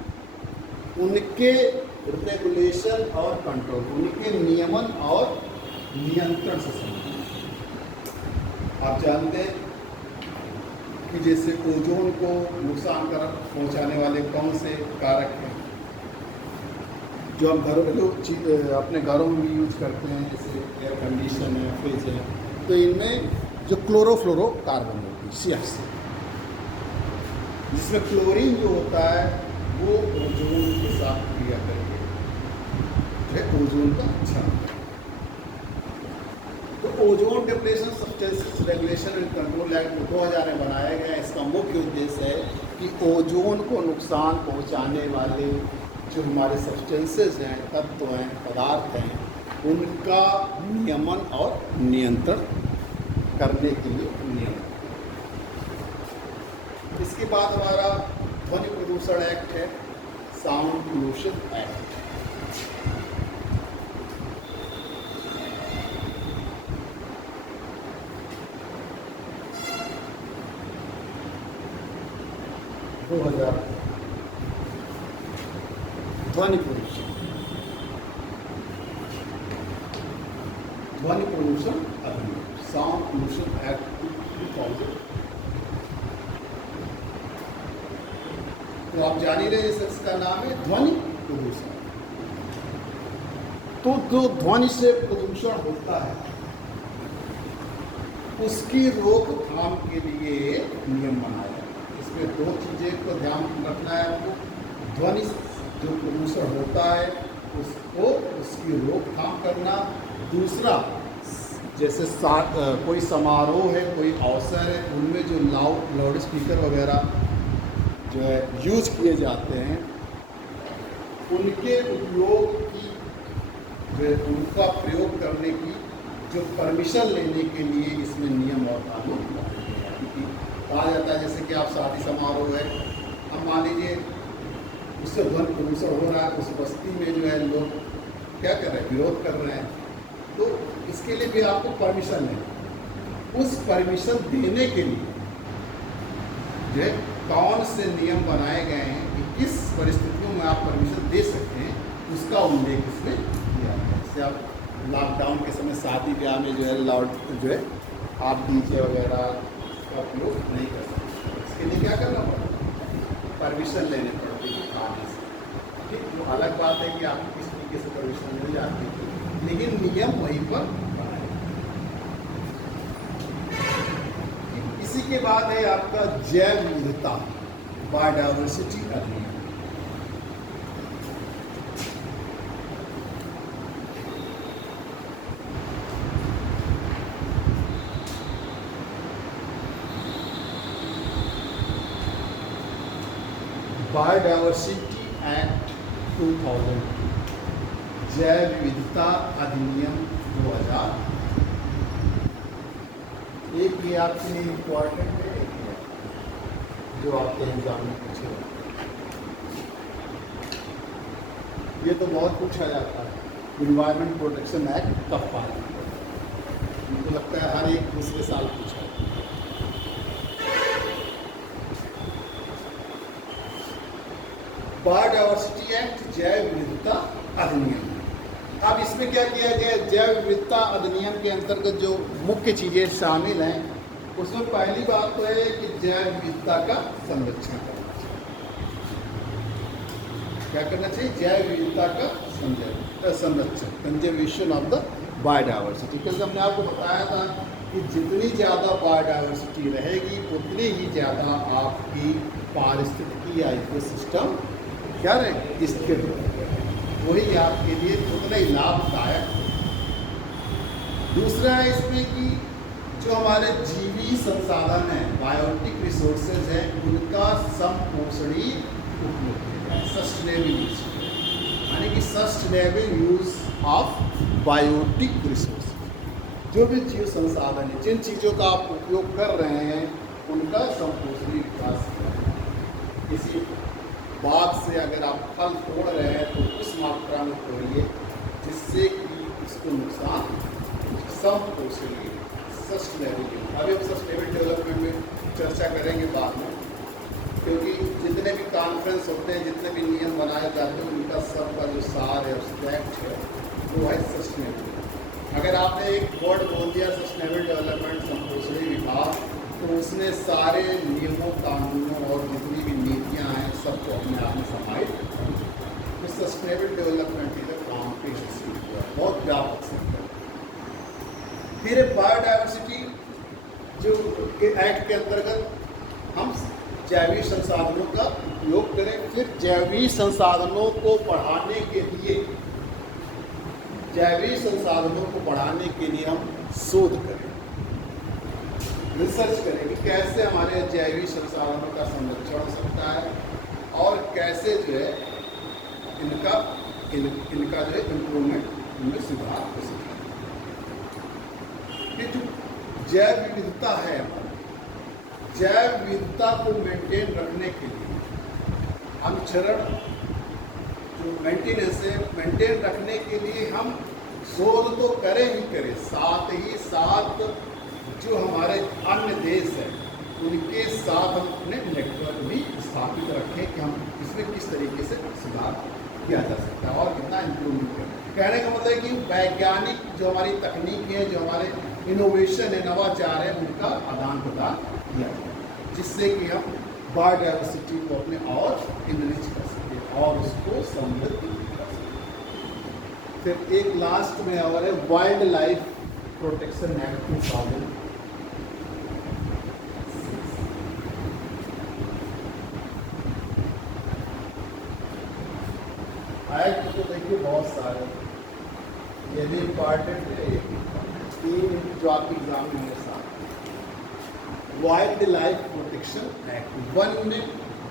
उनके रेगुलेशन और कंट्रोल, उनके नियमन और नियंत्रण से संबंधित। आप जानते हैं कि जैसे ओजोन को नुकसान पहुंचाने वाले कौन से कारक हैं जो हम घरों अपने घरों में भी यूज करते हैं, जैसे एयर कंडीशन है, फ्रिज है, तो इनमें जो क्लोरोफ्लोरोकार्बन होती है, CFC, जिसमें क्लोरीन जो होता है वो ओजोन के साथ क्रिया करके जो है ओजोन का क्षरण। तो ozone depletion substances regulation and control act 2000 में बनाया गया। इसका मुख्य उद्देश्य है कि ओजोन को नुकसान पहुंचाने वाले जो हमारे सब्सटेंसेस हैं, तत्व हैं, पदार्थ हैं, उनका नियमन और नियंत्रण करने के लिए नियम। इसके बाद हमारा ध्वनि प्रदूषण एक्ट है, साउंड पोल्यूशन एक्ट। ध्वनि पोल्यूशन, ध्वनि पोल्यूशन अधिनियम, साउंड पोल्यूशन एक्ट 2000। तो आप जान ही रहे हैं इसका नाम है ध्वनि प्रदूषण। तो जो ध्वनि से प्रदूषण होता है उसकी रोकथाम के लिए नियम बनाया है। इसमें दो चीज़ें को ध्यान रखना है आपको। ध्वनि जो प्रदूषण होता है उसको, उसकी रोकथाम करना। दूसरा, जैसे कोई समारोह है, कोई अवसर है, उनमें जो लाउड स्पीकर वगैरह जो है यूज किए जाते हैं, उनके उपयोग की जो उनका प्रयोग करने की जो परमिशन लेने के लिए इसमें नियम और कानून कहा जाता है। जैसे कि आप शादी समारोह है, अब मान लीजिए उससे ध्वनि प्रदूषण हो रहा है, उस बस्ती में जो है लोग क्या कर रहे हैं, विरोध कर रहे हैं, तो इसके लिए भी आपको परमिशन है। उस परमिशन देने के लिए जो है कौन से नियम बनाए गए हैं कि किस परिस्थितियों में आप परमिशन दे सकते हैं, उसका उल्लेख इसमें किया है। जैसे आप लॉकडाउन के समय शादी ब्याह में जो है लाउड जो है आप डीजे वगैरह का उपयोग नहीं कर सकते, इसके लिए क्या करना पड़ता है, परमिशन लेने पड़ती है थाने से। ठीक, तो अलग बात है कि आपको किस तरीके से परमिशन मिल जाती है, लेकिन नियम वहीं पर बनाए। इसी के बाद है आपका जैव विविधता, बायोडायवर्सिटी अधिनियम। बायोडायवर्सिटी एक्ट 2000, जैव विविधता अधिनियम 2000। एक ये आपके लिए इम्पोर्टेंट है, एक है जो आपके एग्जाम में पूछे। ये तो बहुत पूछा जाता है, इन्वायरमेंट प्रोटेक्शन एक्ट कब पास हुआ? मुझे लगता है हर एक दूसरे साल पूछा है। बायोडायवर्सिटी एक्ट, जैव विविधता अधिनियम। अब इसमें क्या किया गया, जैव विविधता अधिनियम के अंतर्गत जो मुख्य चीज़ें शामिल हैं, उसमें पहली बात तो है कि जैव विविधता का संरक्षण करना चाहिए। क्या करना चाहिए, जैव विविधता का संरक्षण, कंजर्वेशन ऑफ द बायोडायवर्सिटी। क्योंकि हमने आपको बताया था कि जितनी ज़्यादा बायोडायवर्सिटी रहेगी उतनी ही ज़्यादा आपकी पारिस्थितिकी या इकोसिस्टम क्या रहेगी, स्थिर रहेगा, वही आपके लिए उतना ही लाभदायक है। दूसरा है इसमें कि जो हमारे जीवी संसाधन हैं, बायोटिक रिसोर्सेज हैं, उनका समपोषणी उपयोग है, सस्टेनेबल यूज, यानी कि sustainable use of biotic resource. जो भी जीव संसाधन है, जिन चीज़ों का आप उपयोग कर रहे हैं, उनका समपोषणी विकास करें। किसी बाग से अगर आप फल तोड़ रहे हैं तो उस मात्रा में तोड़िए जिससे कि उसको नुकसान समपोषणी, सस्टेनेबल। अभी हम सस्टेनेबल डेवलपमेंट में चर्चा करेंगे बाद में, क्योंकि जितने भी कॉन्फ्रेंस होते हैं, जितने भी नियम बनाए जाते हैं, उनका सबका जो सार है, स्टैक्ट है, वो है सस्टेनेबल। अगर आपने एक वर्ड बोल दिया सस्टेनेबल डेवलपमेंट, समपोषणी विकास, तो उसने सारे नियमों, कानूनों और जितनी भी नीतियाँ हैं सबको अपने आप में समाहित। तो सस्टेनेबल डेवलपमेंट इज कॉम्प्रिहेंसिव, बहुत व्यापक सेक्टर। फिर बायोडायवर्सिटी जो के एक्ट के अंतर्गत हम जैविक संसाधनों का उपयोग करें। फिर जैविक संसाधनों को बढ़ाने के लिए, जैविक संसाधनों को बढ़ाने के लिए हम शोध करें, रिसर्च करें कि कैसे हमारे जैविक संसाधनों का संरक्षण हो सकता है और कैसे जो है इनका जो है इम्प्रूवमेंट, इनमें सुधार हो सकता है। ये जो जैव विविधता है, जैव विविधता को मेंटेन रखने के लिए अनुचरण जो मेंटेनेंस है, मेंटेन रखने के लिए हम शोध तो करें ही करें, साथ ही साथ जो हमारे अन्य देश हैं उनके साथ हम अपने नेटवर्क भी स्थापित रखें कि हम इसमें किस तरीके से सुधार किया जा सकता है और कितना इम्प्रूवमेंट करें। कहने का मतलब है कि वैज्ञानिक जो हमारी तकनीक है, जो हमारे इनोवेशन है, नवाचार है, उनका आदान प्रदान किया जाए, जिससे कि हम बायोडाइवर्सिटी को अपने और इनरिच कर सकें और उसको समृद्ध कर सकें। फिर एक लास्ट में और है wild life protection act 2000। Act तो देखिए बहुत सारे, ये भी इम्पॉर्टेंट है, तीन जो आपके एग्जाम में है साथ। वाइल्ड लाइफ प्रोटेक्शन एक्ट, वन्य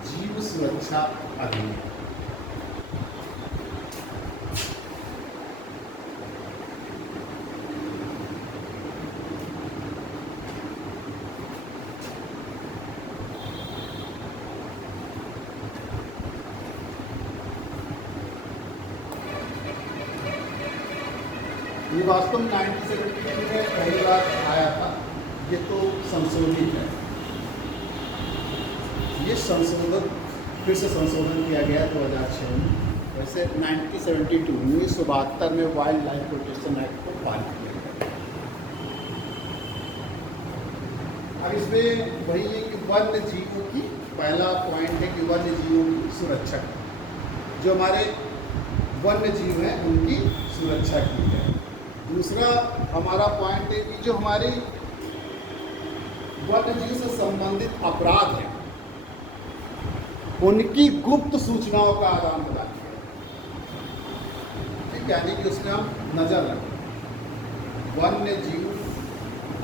जीव सुरक्षा अधिनियम। ये वास्तव में 1972 में पहली बार आया था, ये तो संशोधित है, ये संशोधन फिर से संशोधन किया गया 2006 में। वैसे 1972 में वाइल्ड लाइफ प्रोटेक्शन एक्ट को पारित किया गया। अब इसमें वही है कि वन्य जीवों की, पहला पॉइंट है कि वन्य जीवों की सुरक्षा, जो हमारे वन्य जीव हैं उनकी सुरक्षा की जाए। दूसरा हमारा पॉइंट है कि जो हमारी वन्य जीव से संबंधित अपराध हैं उनकी गुप्त सूचनाओं का आदान प्रदान किया, ठीक, यानी कि उसमें हम नजर रखें। वन्य जीव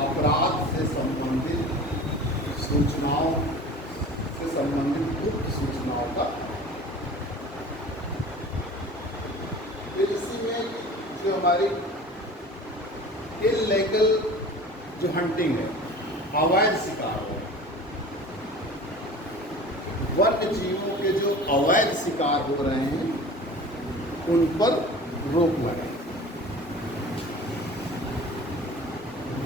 अपराध से संबंधित सूचनाओं से संबंधित गुप्त सूचनाओं का। फिर इसी में जो हमारी इल्लीगल जो हंटिंग है, अवैध शिकार हो, वन्य जीवों के जो अवैध शिकार हो रहे हैं उन पर रोक लगाए।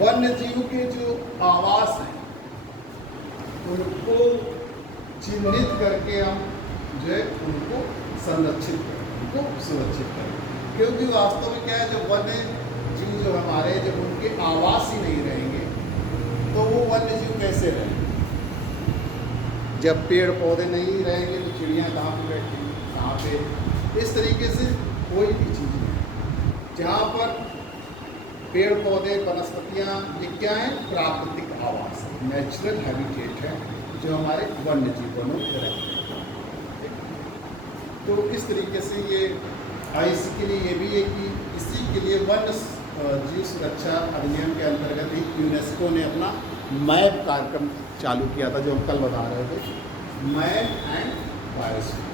वन्य जीव के जो आवास हैं उनको चिन्हित करके हम जो है उनको संरक्षित करें, उनको सुरक्षित करें, क्योंकि वास्तव में क्या है, जब वन्य जीव जो हमारे, जब उनके आवास ही नहीं रहेंगे तो वो वन्य जीव कैसे रहेंगे? जब पेड़ पौधे नहीं रहेंगे तो चिड़ियाँ कहाँ पर बैठेंगी, कहाँ पे? इस तरीके से कोई भी चीज़ नहीं, जहाँ पर पेड़ पौधे वनस्पतियाँ, ये क्या है? प्राकृतिक आवास, नेचुरल हैबिटेट है जो हमारे वन्य जीवों में रहते हैं। तो इस तरीके से ये इसके लिए ये भी है कि इसी के लिए वन्य जीव सुरक्षा अधिनियम के अंतर्गत ही यूनेस्को ने अपना मैप कार्यक्रम चालू किया था, जो हम कल बता रहे थे, मैप एंड बायोस्फीयर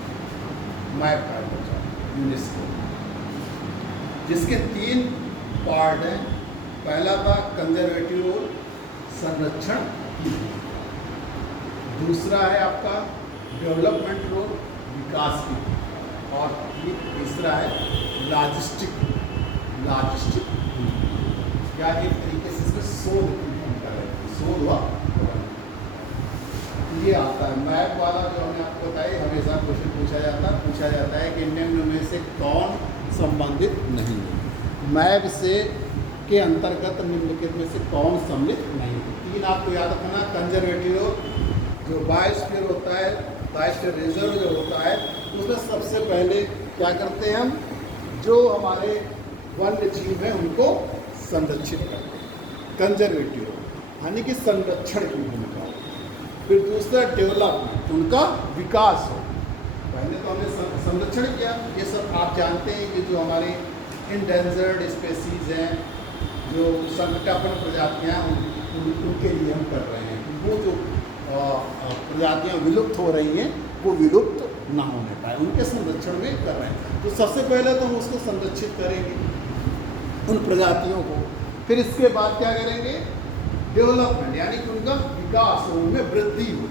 मैप कार्यक्रम चालू यूनेस्को, जिसके 3 पार्ट हैं। पहला था कंजर्वेटिव रोल, संरक्षण। दूसरा है आपका डेवलपमेंट रोल, विकास की। और तीसरा है लॉजिस्टिक क्या एक तरीके से इसमें शोध कर रहे हैं, शोध हुआ ये आता है। मैप वाला जो हमने आपको बताया, हमेशा क्वेश्चन पूछा जाता है कि निम्न में से कौन संबंधित नहीं है, मैप से के अंतर्गत निम्नलिखित में से कौन सम्मिलित नहीं है। 3 आपको याद रखना, कंजर्वेटिव जो बायोस्फीयर होता है, बायोस्फीयर रिजर्व जो होता है, उसमें सबसे पहले क्या करते हैं हम, जो हमारे वन्य जीव हैं उनको संरक्षित करते हैं, कंजर्वेटिव यानी कि संरक्षण की भूमिका। फिर दूसरा डेवलपमेंट, उनका विकास हो। पहले तो हमने संरक्षण किया, ये सब आप जानते हैं कि जो हमारे इंडेंजर्ड स्पेसीज हैं, जो संकटापन्न प्रजातियाँ हैं, उनके लिए हम कर रहे हैं। वो जो प्रजातियाँ विलुप्त हो रही हैं वो विलुप्त ना होने पाए, उनके संरक्षण में कर रहे हैं। तो सबसे पहले तो हम उसको संरक्षित करेंगे, उन प्रजातियों को। फिर इसके बाद क्या करेंगे, डेवलपमेंट, यानी कि उनका विकास हो, उनमें वृद्धि हो,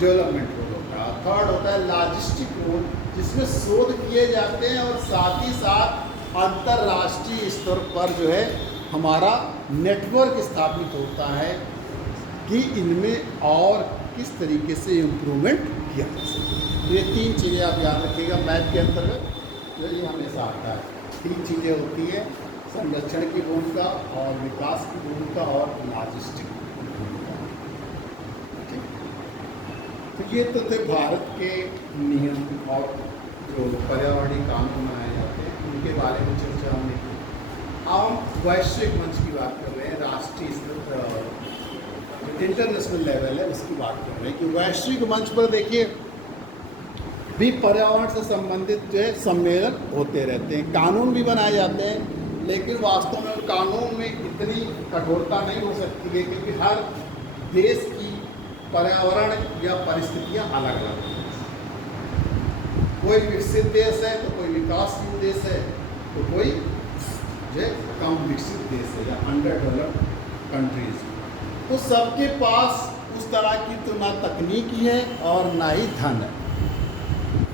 डेवलपमेंट गोल होता है। थर्ड होता है लॉजिस्टिक गोल, जिसमें शोध किए जाते हैं और साथ ही साथ अंतर्राष्ट्रीय स्तर पर जो है हमारा नेटवर्क स्थापित होता है कि इनमें और किस तरीके से इम्प्रूवमेंट किया जा सके। ये 3 चीज़ें आप याद रखिएगा मैथ के अंतर्गत, जो ये हमेशा आता है। 3 चीज़ें होती हैं, संरक्षण की भूमिका और विकास की भूमिका और लॉजिस्टिक की भूमिका। ठीक, तो ये तो थे भारत के नियम और जो पर्यावरणीय कानून बनाए जाते हैं उनके बारे में चर्चा हमने की। अब हम वैश्विक मंच की बात कर रहे हैं, राष्ट्रीय स्तर इंटरनेशनल लेवल है उसकी बात कर रहे हैं कि वैश्विक मंच पर देखिए भी पर्यावरण से संबंधित जो है सम्मेलन होते रहते हैं, कानून भी बनाए जाते हैं, लेकिन वास्तव में कानून में इतनी कठोरता नहीं हो सकती है क्योंकि हर देश की पर्यावरण या परिस्थितियां अलग अलग हैं। कोई विकसित देश है तो कोई विकासशील देश है तो कोई जो है कम विकसित देश है या अंडर डेवलप्ड कंट्रीज। तो सबके पास उस तरह की तो ना तकनीकी है और ना ही धन है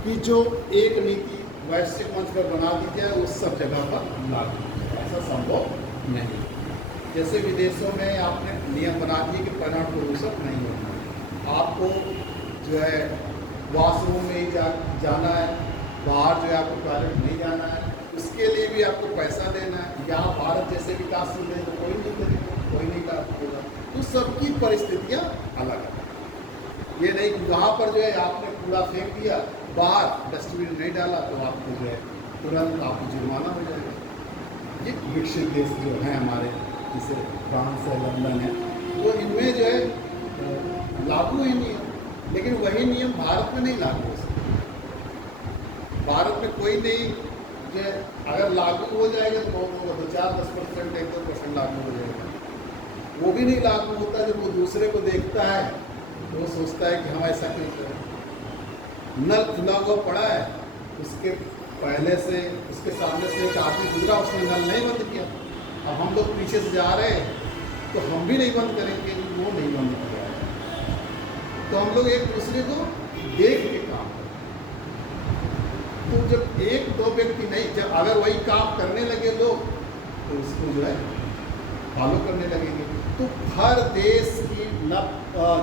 कि जो एक नीति वैश्विक मंच पर बना दी जाए उस सब जगह पर लागू हो जाए, ऐसा संभव नहीं। जैसे विदेशों में आपने नियम बना दिए कि पर्यावरण प्रदूषण नहीं होना, आपको जो है वॉशरूम में ही जाना है, बाहर जो है आपको टॉयलेट नहीं जाना है, उसके लिए भी आपको पैसा देना है। यहाँ भारत जैसे विकासशील देश तो कोई नहीं करेगा, कोई नहीं होगा। तो सबकी परिस्थितियाँ अलग अलग। ये नहीं कि वहाँ पर जो है आपने कूड़ा फेंक दिया, बाहर डस्टबिन नहीं डाला तो आपको जो है तुरंत आपको जुर्माना हो जाएगा। ये विकसित देश जो हैं हमारे, जैसे फ्रांस है, लंदन है, वो इनमें जो है लागू ही नहीं है। लेकिन वही नियम भारत में नहीं लागू हो सकते। भारत में कोई नहीं जो अगर लागू हो जाएगा तो बहुत होगा, तो 4-10%, 1-2% लागू हो जाएगा। वो भी नहीं लागू होता, जब वो दूसरे को देखता है तो वो सोचता है कि हम ऐसा क्यों करें। नल खुला हुआ पड़ा है, उसके पहले से उसके सामने से एक आदमी गुजरा, उसने नल नहीं बंद किया। अब हम लोग पीछे से जा रहे हैं तो हम भी नहीं बंद करेंगे, वो नहीं बंद किया है। तो हम लोग एक दूसरे को देख के काम करें। तो जब 1-2 व्यक्ति नहीं, जब अगर वही काम करने लगे लोग तो उसको जो है फॉलो करने लगेंगे। तो हर देश की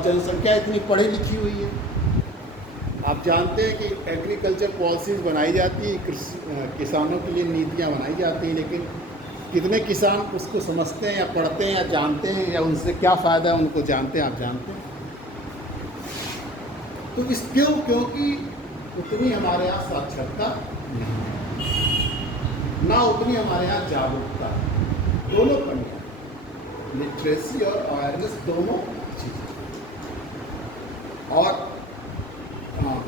जनसंख्या इतनी पढ़ी लिखी हुई है। आप जानते हैं कि एग्रीकल्चर पॉलिसीज़ बनाई जाती है, किसानों के लिए नीतियाँ बनाई जाती हैं, लेकिन कितने किसान उसको समझते हैं या पढ़ते हैं या जानते हैं या उनसे क्या फ़ायदा है उनको जानते हैं, आप जानते हैं। तो इस क्योंकि उतनी हमारे यहाँ साक्षरता नहीं है, ना उतनी हमारे यहाँ जागरूकता है। दोनों पढ़िए, लिटरेसी और अवेयरनेस दोनों चीज़ें। और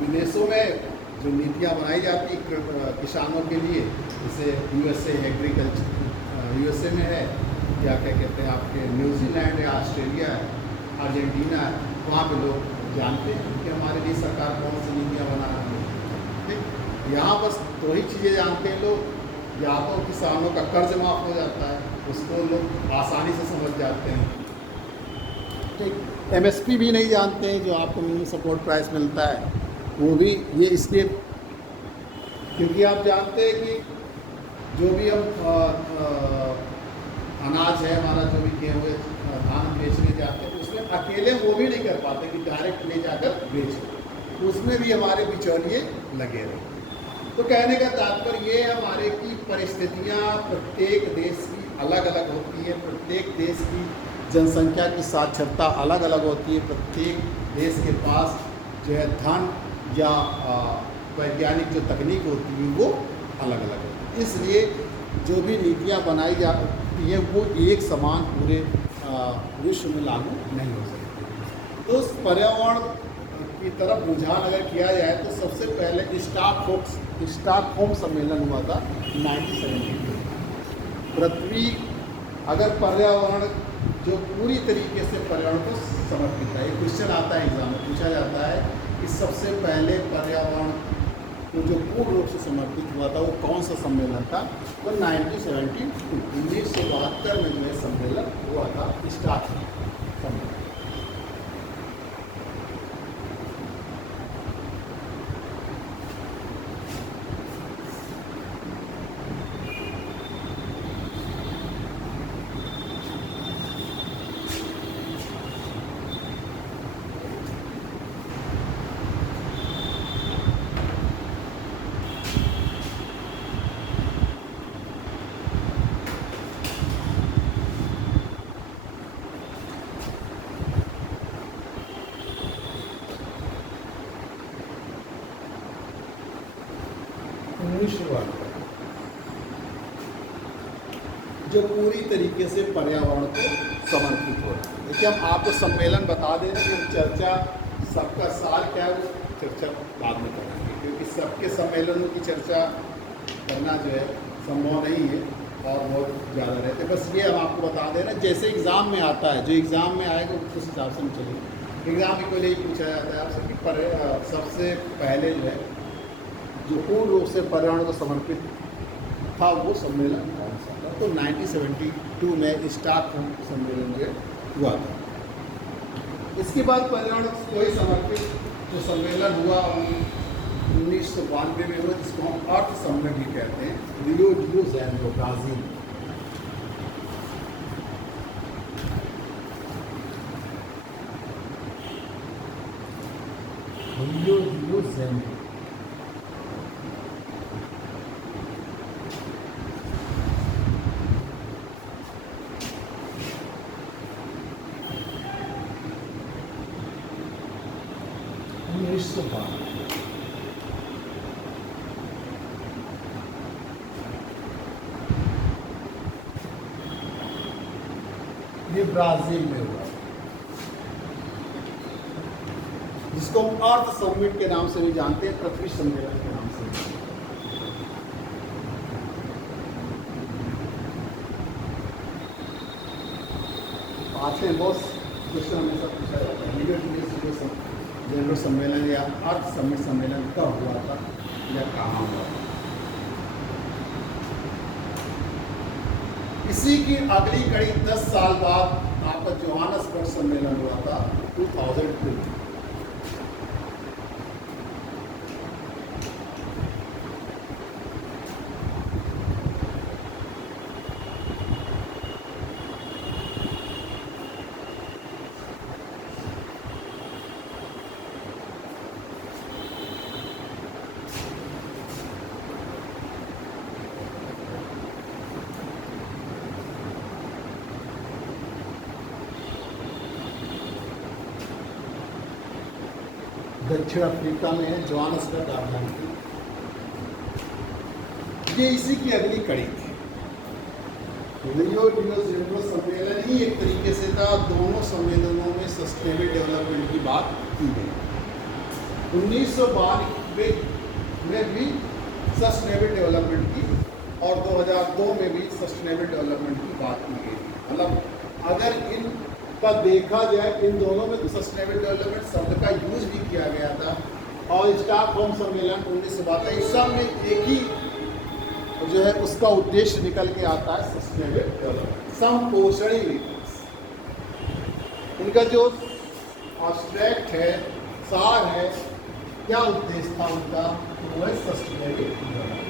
विदेशों में जो नीतियाँ बनाई जाती किसानों के लिए, जैसे यूएसए एग्रीकल्चर यूएसए में है, या क्या कहते हैं आपके न्यूजीलैंड है, ऑस्ट्रेलिया है, अर्जेंटीना है, वहाँ पे लोग जानते हैं कि हमारे लिए सरकार कौन सी नीतियाँ बना रही है। ठीक, यहाँ बस 2 ही चीज़ें जानते हैं लोग, या तो किसानों का कर्ज माफ़ हो जाता है, उसको लोग आसानी से समझ जाते हैं। ठीक, एमएसपी भी नहीं जानते हैं, जो आपको मिनिमम सपोर्ट प्राइस मिलता है, वो भी ये इसलिए क्योंकि आप जानते हैं कि जो भी हम अनाज है हमारा, जो भी किए हुए धान बेचने जाते हैं, उसमें अकेले वो भी नहीं कर पाते कि डायरेक्ट ले जाकर बेचें, उसमें भी हमारे बिचौलिए लगे रहे। तो कहने का तात्पर्य ये है हमारे की परिस्थितियाँ प्रत्येक देश की अलग अलग होती है, प्रत्येक देश की जनसंख्या की साक्षरता अलग अलग होती है, प्रत्येक देश के पास जो है धन या वैज्ञानिक जो तकनीक होती है वो अलग अलग होती है। इसलिए जो भी नीतियाँ बनाई जाती हैं वो एक समान पूरे विश्व में लागू नहीं हो सकती। तो उस पर्यावरण की तरफ रुझान अगर किया जाए तो सबसे पहले स्टॉकहोम सम्मेलन हुआ था 1972। पृथ्वी अगर पर्यावरण जो पूरी तरीके से पर्यावरण को समर्पित है, एक क्वेश्चन आता है एग्जाम में, पूछा जाता है कि सबसे पहले पर्यावरण तो जो पूर्ण रूप से समर्पित हुआ था वो कौन सा सम्मेलन था? वो 1972 में जो है सम्मेलन हुआ था, स्टार्ट सम्मेलन। जो पूरी तरीके से पर्यावरण को समर्पित हो रहा है। देखिए हम आपको सम्मेलन बता दें कि चर्चा सबका सार क्या है, वो चर्चा बाद में करेंगे, क्योंकि सबके सम्मेलनों की चर्चा करना जो है संभव नहीं है और बहुत ज़्यादा रहते। बस ये हम आपको बता दे रहे हैं, जैसे एग्ज़ाम में आता है, जो एग्ज़ाम में आएगा उस हिसाब से हम चलेंगे। एग्ज़ाम में कोई नहीं पूछा जाता है आपसे कि सबसे पहले जो है जो पूर्ण रूप से पर्यावरण को समर्पित था वो सम्मेलन कौन सा था? तो 1972 में स्टॉकहोम सम्मेलन जो हुआ था। इसके बाद पर्यावरण को ही समर्पित जो सम्मेलन हुआ 1992 में हुआ, जिसको हम अर्थ सम्मेलन भी कहते हैं, Rio de Janeiro, Brazil. Rio de Janeiro ये ब्राज़ील में हुआ, जिसको हम अर्थ समिट के नाम से भी जानते हैं, पृथ्वी सम्मेलन के नाम से। आपसे बहुत क्वेश्चन हमेशा पूछा जाता है, जनरल सम्मेलन या अर्थ समिट सम्मेलन कब हुआ था या कहाँ हुआ था? इसी की अगली कड़ी 10 साल बाद आपका जोहान्सबर्ग सम्मेलन हुआ था 2002। दक्षिण अफ्रीका में है, जोहान्सबर्ग आप जानते हैं। ये इसी की अगली कड़ी थी। रियो डी जेनेरो सम्मेलन ही एक तरीके से था, दोनों सम्मेलनों में सस्टेनेबल डेवलपमेंट की बात की गई। 1992 में भी सस्टेनेबल डेवलपमेंट की और 2002 में भी सस्टेनेबल डेवलपमेंट की बात की गई। मतलब अगर इन का देखा जाए, इन दोनों में तो सस्टेनेबल डेवलपमेंट शब्द का यूज भी किया गया था। और स्टॉकहोम सम्मेलन 1972, इस सब में एक ही जो है उसका उद्देश्य निकल के आता है, सस्टेनेबल डेवलपमेंट, समपोषणी विकास। इनका जो ऑब्स्ट्रैक्ट है, सार है, क्या उद्देश्य था उनका, तो वो है सस्टेनेबल डेवलपमेंट।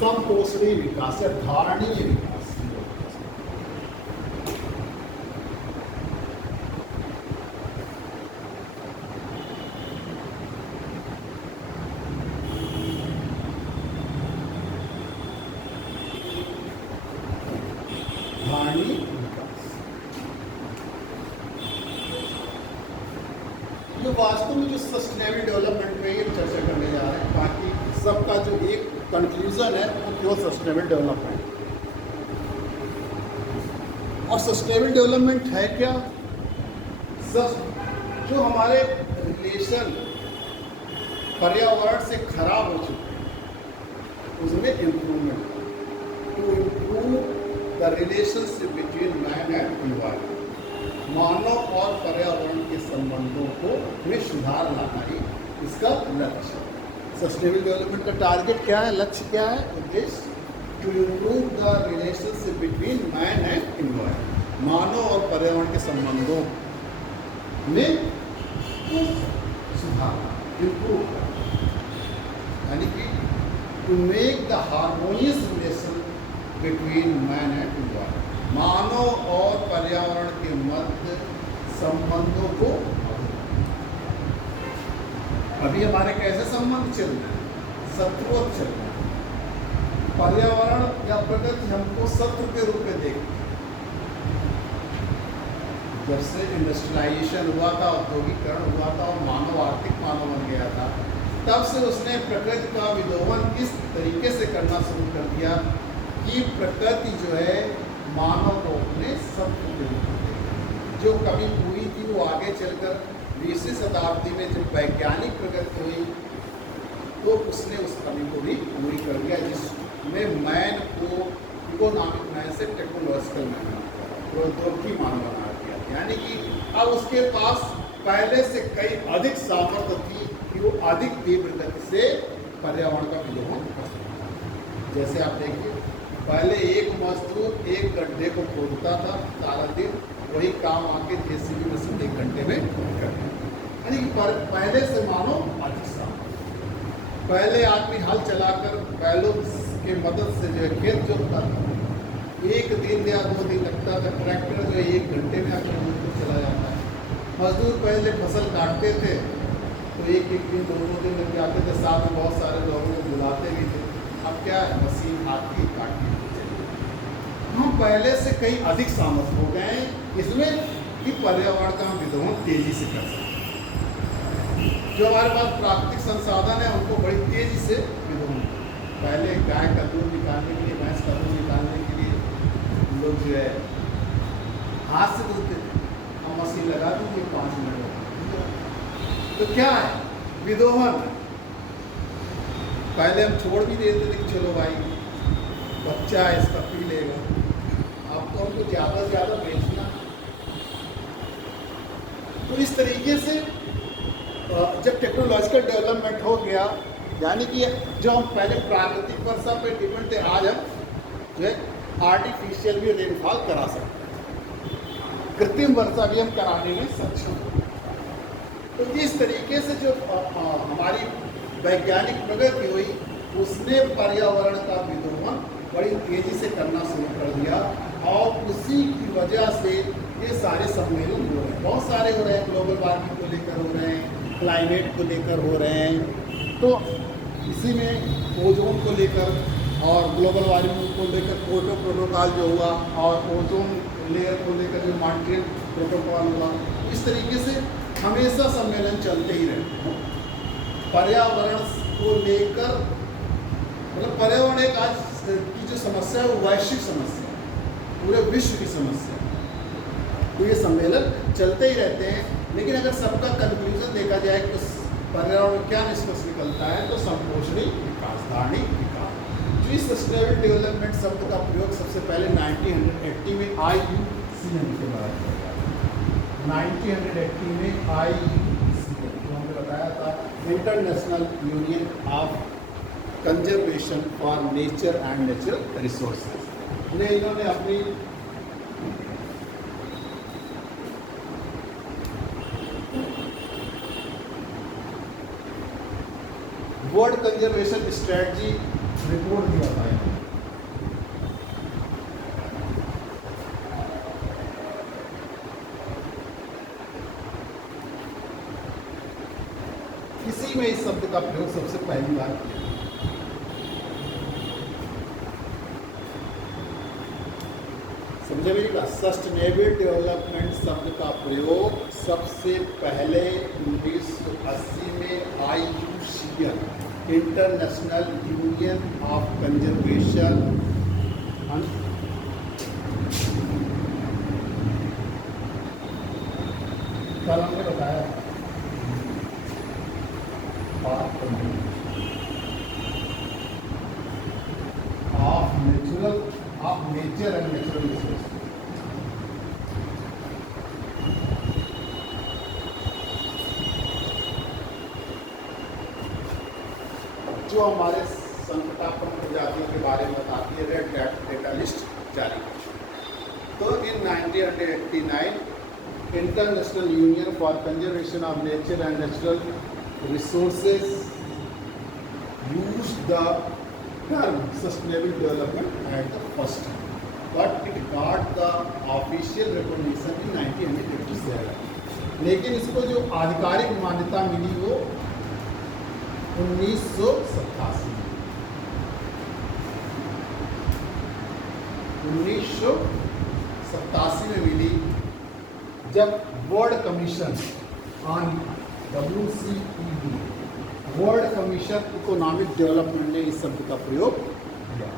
समपोषणी विकास या धारणीय विकास। धारणीय विकास जो वास्तव में जो सस्टेनेबल डेवलपमेंट में ये चर्चा करने जा रहे हैं, बाकी सबका जो एक कंक्लूजन है वो क्यों सस्टेनेबल डेवलपमेंट। और सस्टेनेबल डेवलपमेंट है क्या? जो हमारे रिलेशन पर्यावरण से खराब हो चुके हैं उसमें improvement, to improve the relationship between man and environment, मानव और पर्यावरण के संबंधों को में सुधार लाना ही इसका लक्ष्य है। सस्टेनेबल डेवलपमेंट का टारगेट क्या है, लक्ष्य क्या है, उद्देश्य to improve the relationship between man and environment, मानव और पर्यावरण के संबंधों में सुधार, इम्प्रूव, यानी कि to make the harmonious relation between man and environment, मानव और पर्यावरण के मध्य संबंधों को। अभी हमारे कैसे संबंध चल रहे हैं, शत्रुवत चल रहे हैं। पर्यावरण या प्रकृति हमको शत्रु के रूप में देखती है। जब से इंडस्ट्रियलाइजेशन हुआ था, औद्योगिकरण हुआ था और मानव आर्थिक मानव बन गया था, तब से उसने प्रकृति का विलोपन इस तरीके से करना शुरू कर दिया कि प्रकृति जो है मानव को अपने शत्रु के रूप में देखती। जो कमी पूरी थी वो आगे चलकर 20वीं शताब्दी में जब वैज्ञानिक प्रगति हुई तो उसने उस कमी को भी पूरी कर दिया, जिसमें मैन को इकोनॉमिक मैन से टेक्नोलॉजिकल मैन बना दिया, प्रौद्योगिकी मानव बना दिया। यानी कि अब उसके पास पहले से कई अधिक सामर्थ्य थी कि वो अधिक तीव्र गति से पर्यावरण का विलोपन कर सकता। जैसे आप देखिए, पहले एक मजदूर एक गड्ढे को खोदता था सारा दिन, वही काम आके जेसीबी मशीन 1 घंटे में कर देता। यानी कि पहले से मानो अधिक सामर्थ्य। पहले आदमी हल चलाकर बैलों के मदद से जो है खेत जोतता था, 1 दिन या 2 दिन लगता था। ट्रैक्टर जो है 1 घंटे में आकर मजदूर चला जाता है। मजदूर पहले फसल काटते थे तो 1-1 दिन 2-2 दिन लग जाते थे, साथ में बहुत सारे लोगों को बुलाते भी थे। अब क्या है, मशीन आती काटती चली। हम पहले से कई अधिक सामर्थ्य हो गए हैं इसमें कि पर्यावरण का हम विलोपन तेजी से कर सकते हैं। जो हमारे पास प्राकृतिक संसाधन है उनको बड़ी तेजी से विलोपन। पहले गाय का दूध निकालने के लिए, भैंस का दूध निकालने के लिए लोग जो है हाथ से दूधते थे, हम मशीन लगा दीजिए 5 मिनट में। तो क्या है, विलोपन। पहले हम छोड़ भी देते थे कि चलो भाई बच्चा है इसका पी लेगा, अब तो हमको ज़्यादा से ज़्यादा बेचना। तो इस तरीके से जब टेक्नोलॉजिकल डेवलपमेंट हो गया, यानी कि जो हम पहले प्राकृतिक वर्षा पे डिपेंड थे, आज हम जो है आर्टिफिशियल भी रेनफॉल करा सकते हैं, कृत्रिम वर्षा भी हम कराने में सक्षम हैं। तो इस तरीके से जो हमारी वैज्ञानिक प्रगति हुई, उसने पर्यावरण का विलोपन बड़ी तेजी से करना शुरू कर दिया और उसी की वजह से ये सारे सम्मेलन हो रहे हैं, बहुत सारे हो रहे हैं। ग्लोबल वार्मिंग को लेकर हो रहे हैं, क्लाइमेट को लेकर हो रहे हैं, तो इसी में ओजोन को लेकर और ग्लोबल वार्मिंग को लेकर क्योटो प्रोटोकॉल जो हुआ और ओजोन लेयर को लेकर जो मॉन्ट्रियल प्रोटोकॉल हुआ, इस तरीके से हमेशा सम्मेलन चलते ही रहते हैं। पर्यावरण को लेकर, मतलब पर्यावरण एक आज की जो समस्या है वो वैश्विक समस्या है, पूरे विश्व की समस्या है। तो ये सम्मेलन चलते ही रहते हैं, लेकिन अगर सबका कंक्लूजन देखा जाए तो पर्यावरण क्या निष्कर्ष निकलता है, तो संपोषणी विकास, धारणीय विकास। जो इस सस्टेनेबल डेवलपमेंट शब्द का प्रयोग सबसे पहले 1980 में IUCN के द्वारा किया गया। 1980 में IUCN जो हमने बताया था, international union of conservation for nature and natural resources ने इन्होंने अपनी वर्ल्ड कंजर्वेशन स्ट्रेटजी रिपोर्ट दिया था। इसी में इस शब्द का प्रयोग सबसे पहली बार किया। समझिएगा, सस्टेनेबल डेवलपमेंट शब्द का प्रयोग सबसे पहले 1980 में IUCN, international union of conservation कल हमने बताया ऑफ नेचर एंड नेचुरल जो हमारे संकटात्मक प्रजातियों के बारे में बताती है रेड डेटा लिस्ट जारी की। तो इन 1989 international union for conservation of nature and natural resources used the term sustainable development at the first time, but it got the official recognition in 1987. लेकिन इसको जो आधिकारिक मान्यता मिली वो 1987 में मिली, जब world commission on WCED world commission economic development ने इस शब्द का प्रयोग किया।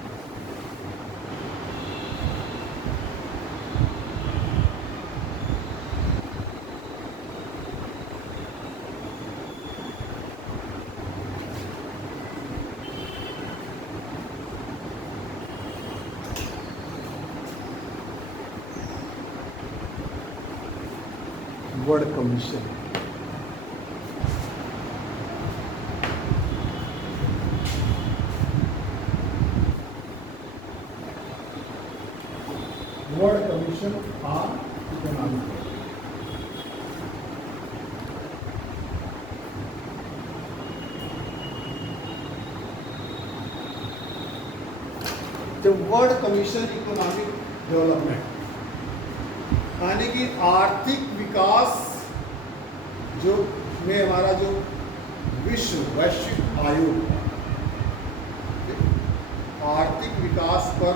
World commission world commission on economic जब वर्ल्ड कमीशन इकोनॉमिक डेवलपमेंट यानी कि आर्थिक विकास जो में हमारा जो वैश्विक आयोग आर्थिक विकास पर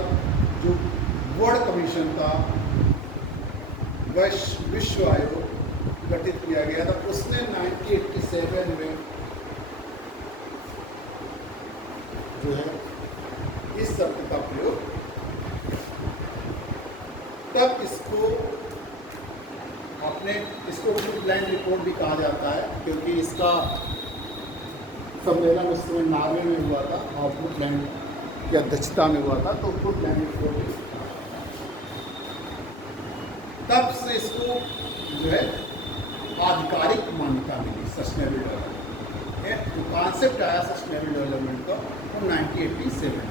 जो वर्ल्ड कमीशन का विश्व आयोग गठित किया गया था, उसने 1987 में जो है इस शब्द का प्रयोग, तब इसको ब्रुकलाइन रिपोर्ट भी कहा जाता है, क्योंकि इसका सम्मेलन उस समय नॉर्वे में हुआ था और ब्रुकलाइन की अध्यक्षता में हुआ था, तो ब्रुकलाइन रिपोर्ट तब से इसको जो है आधिकारिक मान्यता मिली सस्टेनेबल डेवलपमेंट। जो कॉन्सेप्ट आया सस्टेनेबल डेवलपमेंट का वो 1987 में।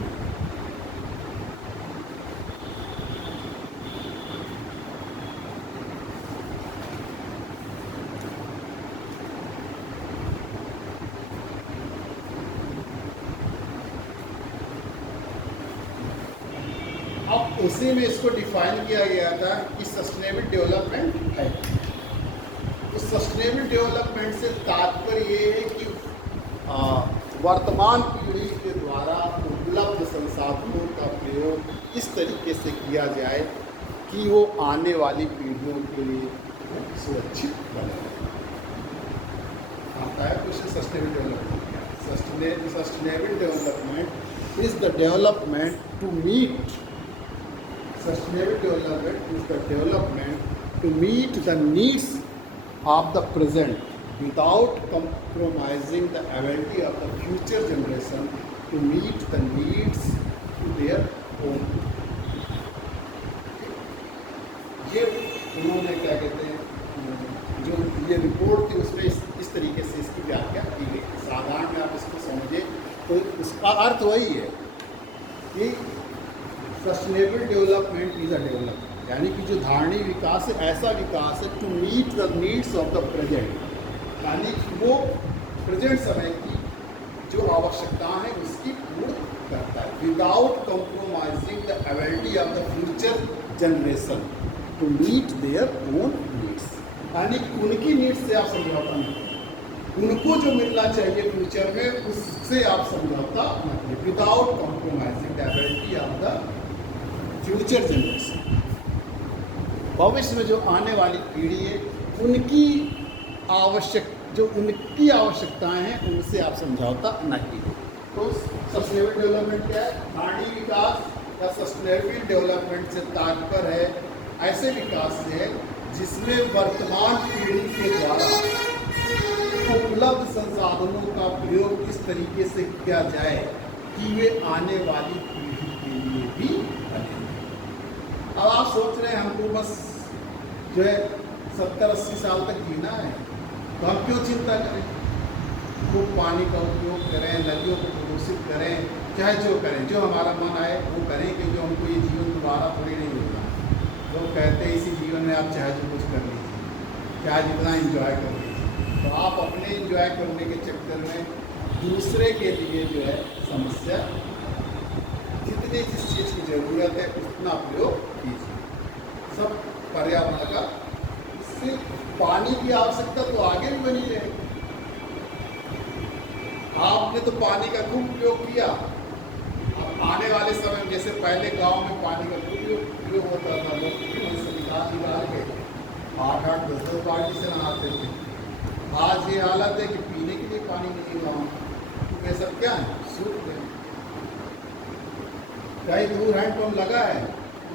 अब उसी में इसको डिफाइन किया गया था कि सस्टेनेबल डेवलपमेंट है। तो सस्टेनेबल डेवलपमेंट से तात्पर्य ये है कि वर्तमान पीढ़ी के द्वारा उपलब्ध संसाधनों का प्रयोग इस तरीके से किया जाए कि वो आने वाली पीढ़ियों के लिए सुरक्षित बने। आता है कुछ sustainable development. Sustainable development is the development to meet Sustainable development is the development to meet the needs of the present without compromising the ability of the future generation to meet the needs to their own. ये उन्होंने क्या कहते हैं, जो ये report थी उसमें इस तरीके से इसकी व्याख्या की गई। साधारण में आप इसको समझे तो उसका अर्थ वही है कि sustainable development is a development, यानी कि जो धारणीय विकास है ऐसा विकास है to meet the needs of the present, यानी कि वो प्रेजेंट समय की जो आवश्यकताएं हैं उसकी पूर्ण करता है without compromising the ability of the future generation to meet their own needs, यानी उनकी नीड्स से आप समझौता नहीं करें, उनको जो मिलना चाहिए फ्यूचर में उससे आप समझौता न करें without compromising the ability of the future generation. भविष्य में जो आने वाली पीढ़ी है उनकी उनकी आवश्यकताएं हैं उनसे आप समझौता न कीजिए। तो सस्टेनेबल डेवलपमेंट क्या है? धारणीय विकास या सस्टेनेबल डेवलपमेंट से तात्पर्य है ऐसे विकास से है जिसमें वर्तमान पीढ़ी के द्वारा उपलब्ध संसाधनों का प्रयोग इस तरीके से किया जाए कि वे आने वाली पीढ़ी के लिए भी बने। अब आप सोच रहे हैं हमको बस जो है 70-80 साल तक जीना है, तो हम क्यों चिंता करें? खूब पानी का उपयोग करें, नदियों को प्रदूषित करें, चाहे जो करें, जो हमारा मन आए वो करें, क्योंकि हमको ये जीवन दोबारा थोड़ी नहीं मिलना। लोग कहते हैं इसी जीवन में आप चाहे जो कुछ कर लीजिए, चाहे जितना एंजॉय कर लीजिए, तो आप अपने एंजॉय करने के चक्कर में दूसरे के लिए जो है समस्या, जितनी जिस चीज़ की ज़रूरत है उतना प्रयोग कीजिए। सब पर्यावरण का, सिर्फ पानी की आवश्यकता तो आगे भी बनी रहेगी। आपने तो पानी का खूब उपयोग किया, अब आने वाले समय में, जैसे पहले गांव में पानी का खूब उपयोग होता था, लोग से निकाल के 8-8, 10-10 बाल्टी से नहाते थे। आज ये हालत है कि पीने के लिए पानी नहीं गाँव में। ये सब क्या है? सूख गए। कहीं दूर हैंडपम्प लगा है,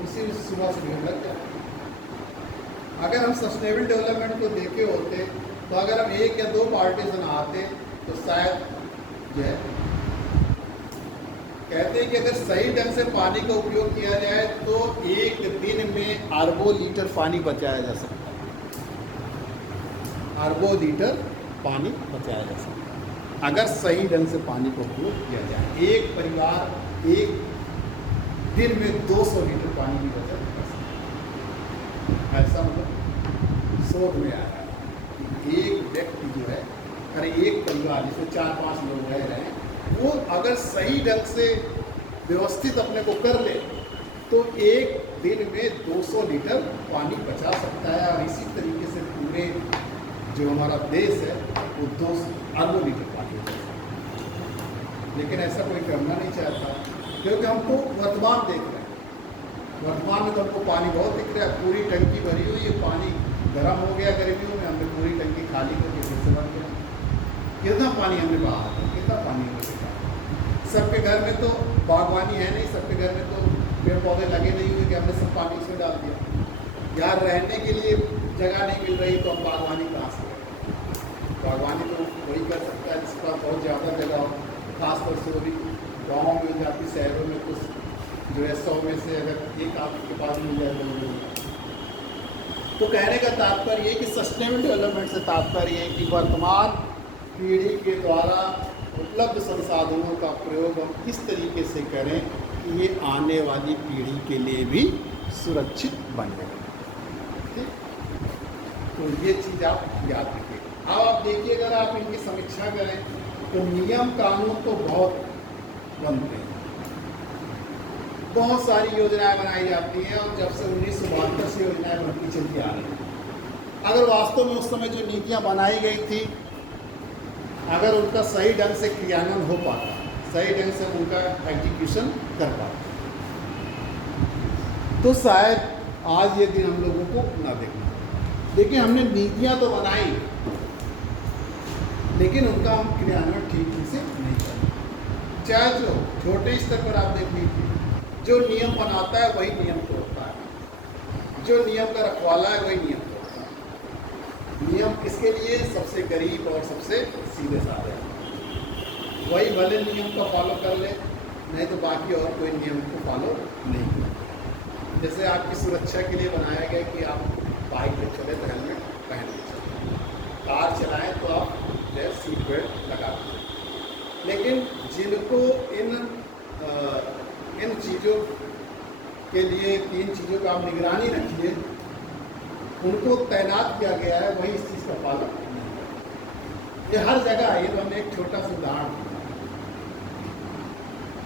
उसी में सुबह से भीड़ लग जाती है। अगर हम सस्टेनेबल डेवलपमेंट को देखे होते तो अगर हम 1 या 2 बाल्टी से नहाते तो शायद जो है, कहते हैं कि अगर सही ढंग से पानी का उपयोग किया जाए तो एक दिन में अरबों लीटर पानी बचाया जा सकता है। अरबों लीटर पानी बचाया जा सकता है अगर सही ढंग से पानी का उपयोग किया जाए। एक परिवार एक दिन में 200 लीटर पानी की बचत कर सकता है। ऐसा मतलब शोध में आ रहा है कि एक व्यक्ति जो है, अरे एक परिवार जिसमें 4-5 लोग रह रहे हैं, वो अगर सही ढंग से व्यवस्थित अपने को कर ले तो एक दिन में 200 लीटर पानी बचा सकता है। और इसी तरीके से पूरे जो हमारा देश है वो 2 अरबों लीटर पानी बचा सकता है। लेकिन ऐसा कोई करना नहीं चाहता, क्योंकि हमको वर्तमान देख रहे हैं। वर्तमान में तो हमको पानी बहुत दिख रहा है, पूरी टंकी भरी हुई है, पानी गर्म हो गया गर्मियों में, हमने पूरी टंकी खाली करके फिर से भर दिया। कितना पानी हमने बहा था, कितना पानी हमने बचा। सबके घर में तो बागवानी है नहीं, सबके घर में तो पेड़ पौधे लगे नहीं हुए कि हमने सब पानी उसमें डाल दिया। यार रहने के लिए जगह नहीं मिल रही तो हम बागवानी कहाँ से करें? बागवानी तो वही कर सकता है जिसके पास बहुत ज़्यादा जगह हो, खासतौर से वो भी गाँव में जाती, शहरों में कुछ जो है 100 में से अगर एक आपके पास मिल जाए तो कहने का तात्पर्य ये कि सस्टेनेबल डेवलपमेंट से तात्पर्य है कि वर्तमान पीढ़ी के द्वारा उपलब्ध संसाधनों का प्रयोग हम किस तरीके से करें कि ये आने वाली पीढ़ी के लिए भी सुरक्षित बन जाए। ठीक, तो ये चीज़ आप याद रखिए। अब आप देखिए, अगर आप इनकी समीक्षा करें तो नियम कानून तो बहुत बनते हैं, बहुत सारी योजनाएं बनाई जाती हैं, और जब से 1972 से योजनाएं बनती चलती आ रही हैं। अगर वास्तव में उस समय जो नीतियां बनाई गई थी, अगर उनका सही ढंग से क्रियान्वयन हो पाता, सही ढंग से उनका एग्जीक्यूशन कर पाता, तो शायद आज ये दिन हम लोगों को ना देखना। देखिए, हमने नीतियां तो बनाई, लेकिन उनका हम क्रियान्वयन ठीक से नहीं करते। चाहे जो छोटे स्तर पर आप देख लीजिए, जो नियम बनाता है वही नियम तोड़ता है, जो नियम का रखवाला है वही नियम तोड़ता है। नियम किसके लिए? सबसे गरीब और सबसे सीधे साधे, वही भले नियम का फॉलो कर ले, नहीं तो बाकी और कोई नियम को फॉलो नहीं करे। जैसे आपकी सुरक्षा के लिए बनाया गया कि आप बाइक पे चले तो हेलमेट पहन के चलें, कार चलाएं तो आप जो सीट बेल्ट लगा दें। लेकिन जिनको इन चीज़ों के लिए, 3 चीज़ों का आप निगरानी रखिए, उनको तैनात किया गया है, वही इस चीज़ का पालन नहीं करते। ये हर जगह है। ये तो हमने एक छोटा सा उदाहरण दिया।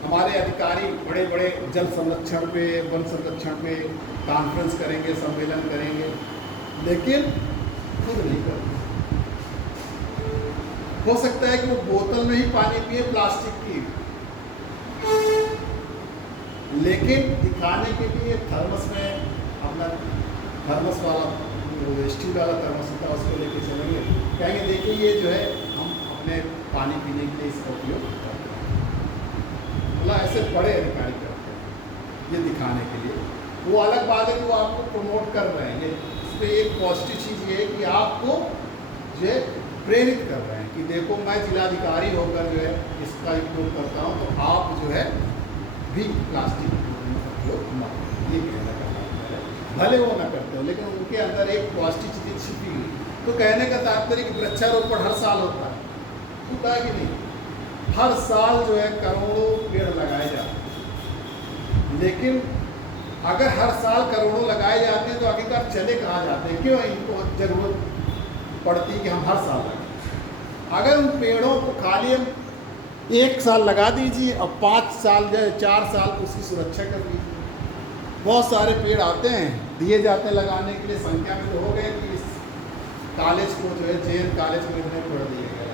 हमारे अधिकारी बड़े बड़े जल संरक्षण पे, वन संरक्षण पे कॉन्फ्रेंस करेंगे, सम्मेलन करेंगे, लेकिन खुद नहीं करते। हो सकता है कि वो बोतल में ही पानी पिए, प्लास्टिक की, लेकिन दिखाने के लिए थर्मस में, अपना थर्मस वाला स्टील वाला थर्मस होता है उसको लेके चलेंगे, कहेंगे देखिए ये जो है हम अपने पानी पीने के लिए इसका उपयोग करते हैं। मतलब ऐसे बड़े अधिकारी करते हैं ये दिखाने के लिए। वो अलग बात है कि वो आपको प्रमोट कर रहे हैं। इस पर एक पॉजिटिव चीज़ ये है कि आपको जो है प्रेरित कर रहे हैं कि देखो मैं जिलाधिकारी होकर जो है इसका उपयोग करता हूँ, तो आप जो है भी प्लास्टिक का उपयोग न करें। ये कहने का तात्पर्य है। भले वो ना करते हो, लेकिन उनके अंदर एक पॉजिटिव चीज़ें छिपी हुई। तो कहने का तात्पर्य कि वृक्षारोपण हर साल होता है, होता है कि नहीं। हर साल जो है करोड़ों पेड़ लगाए जाते हैं, लेकिन अगर हर साल करोड़ों लगाए जाते हैं तो आखिरकार चले कहाँ जाते हैं? क्यों इनको जरूरत पड़ती है कि हम हर साल लगाएं? अगर उन पेड़ों को खाली हम 1 साल लगा दीजिए और 5 साल जो है 4 साल उसकी सुरक्षा कर लीजिए। बहुत सारे पेड़ आते हैं, दिए जाते हैं लगाने के लिए, संख्या में तो हो गए कि इस कॉलेज को जो है JN कॉलेज में इतने पेड़ दिए गए,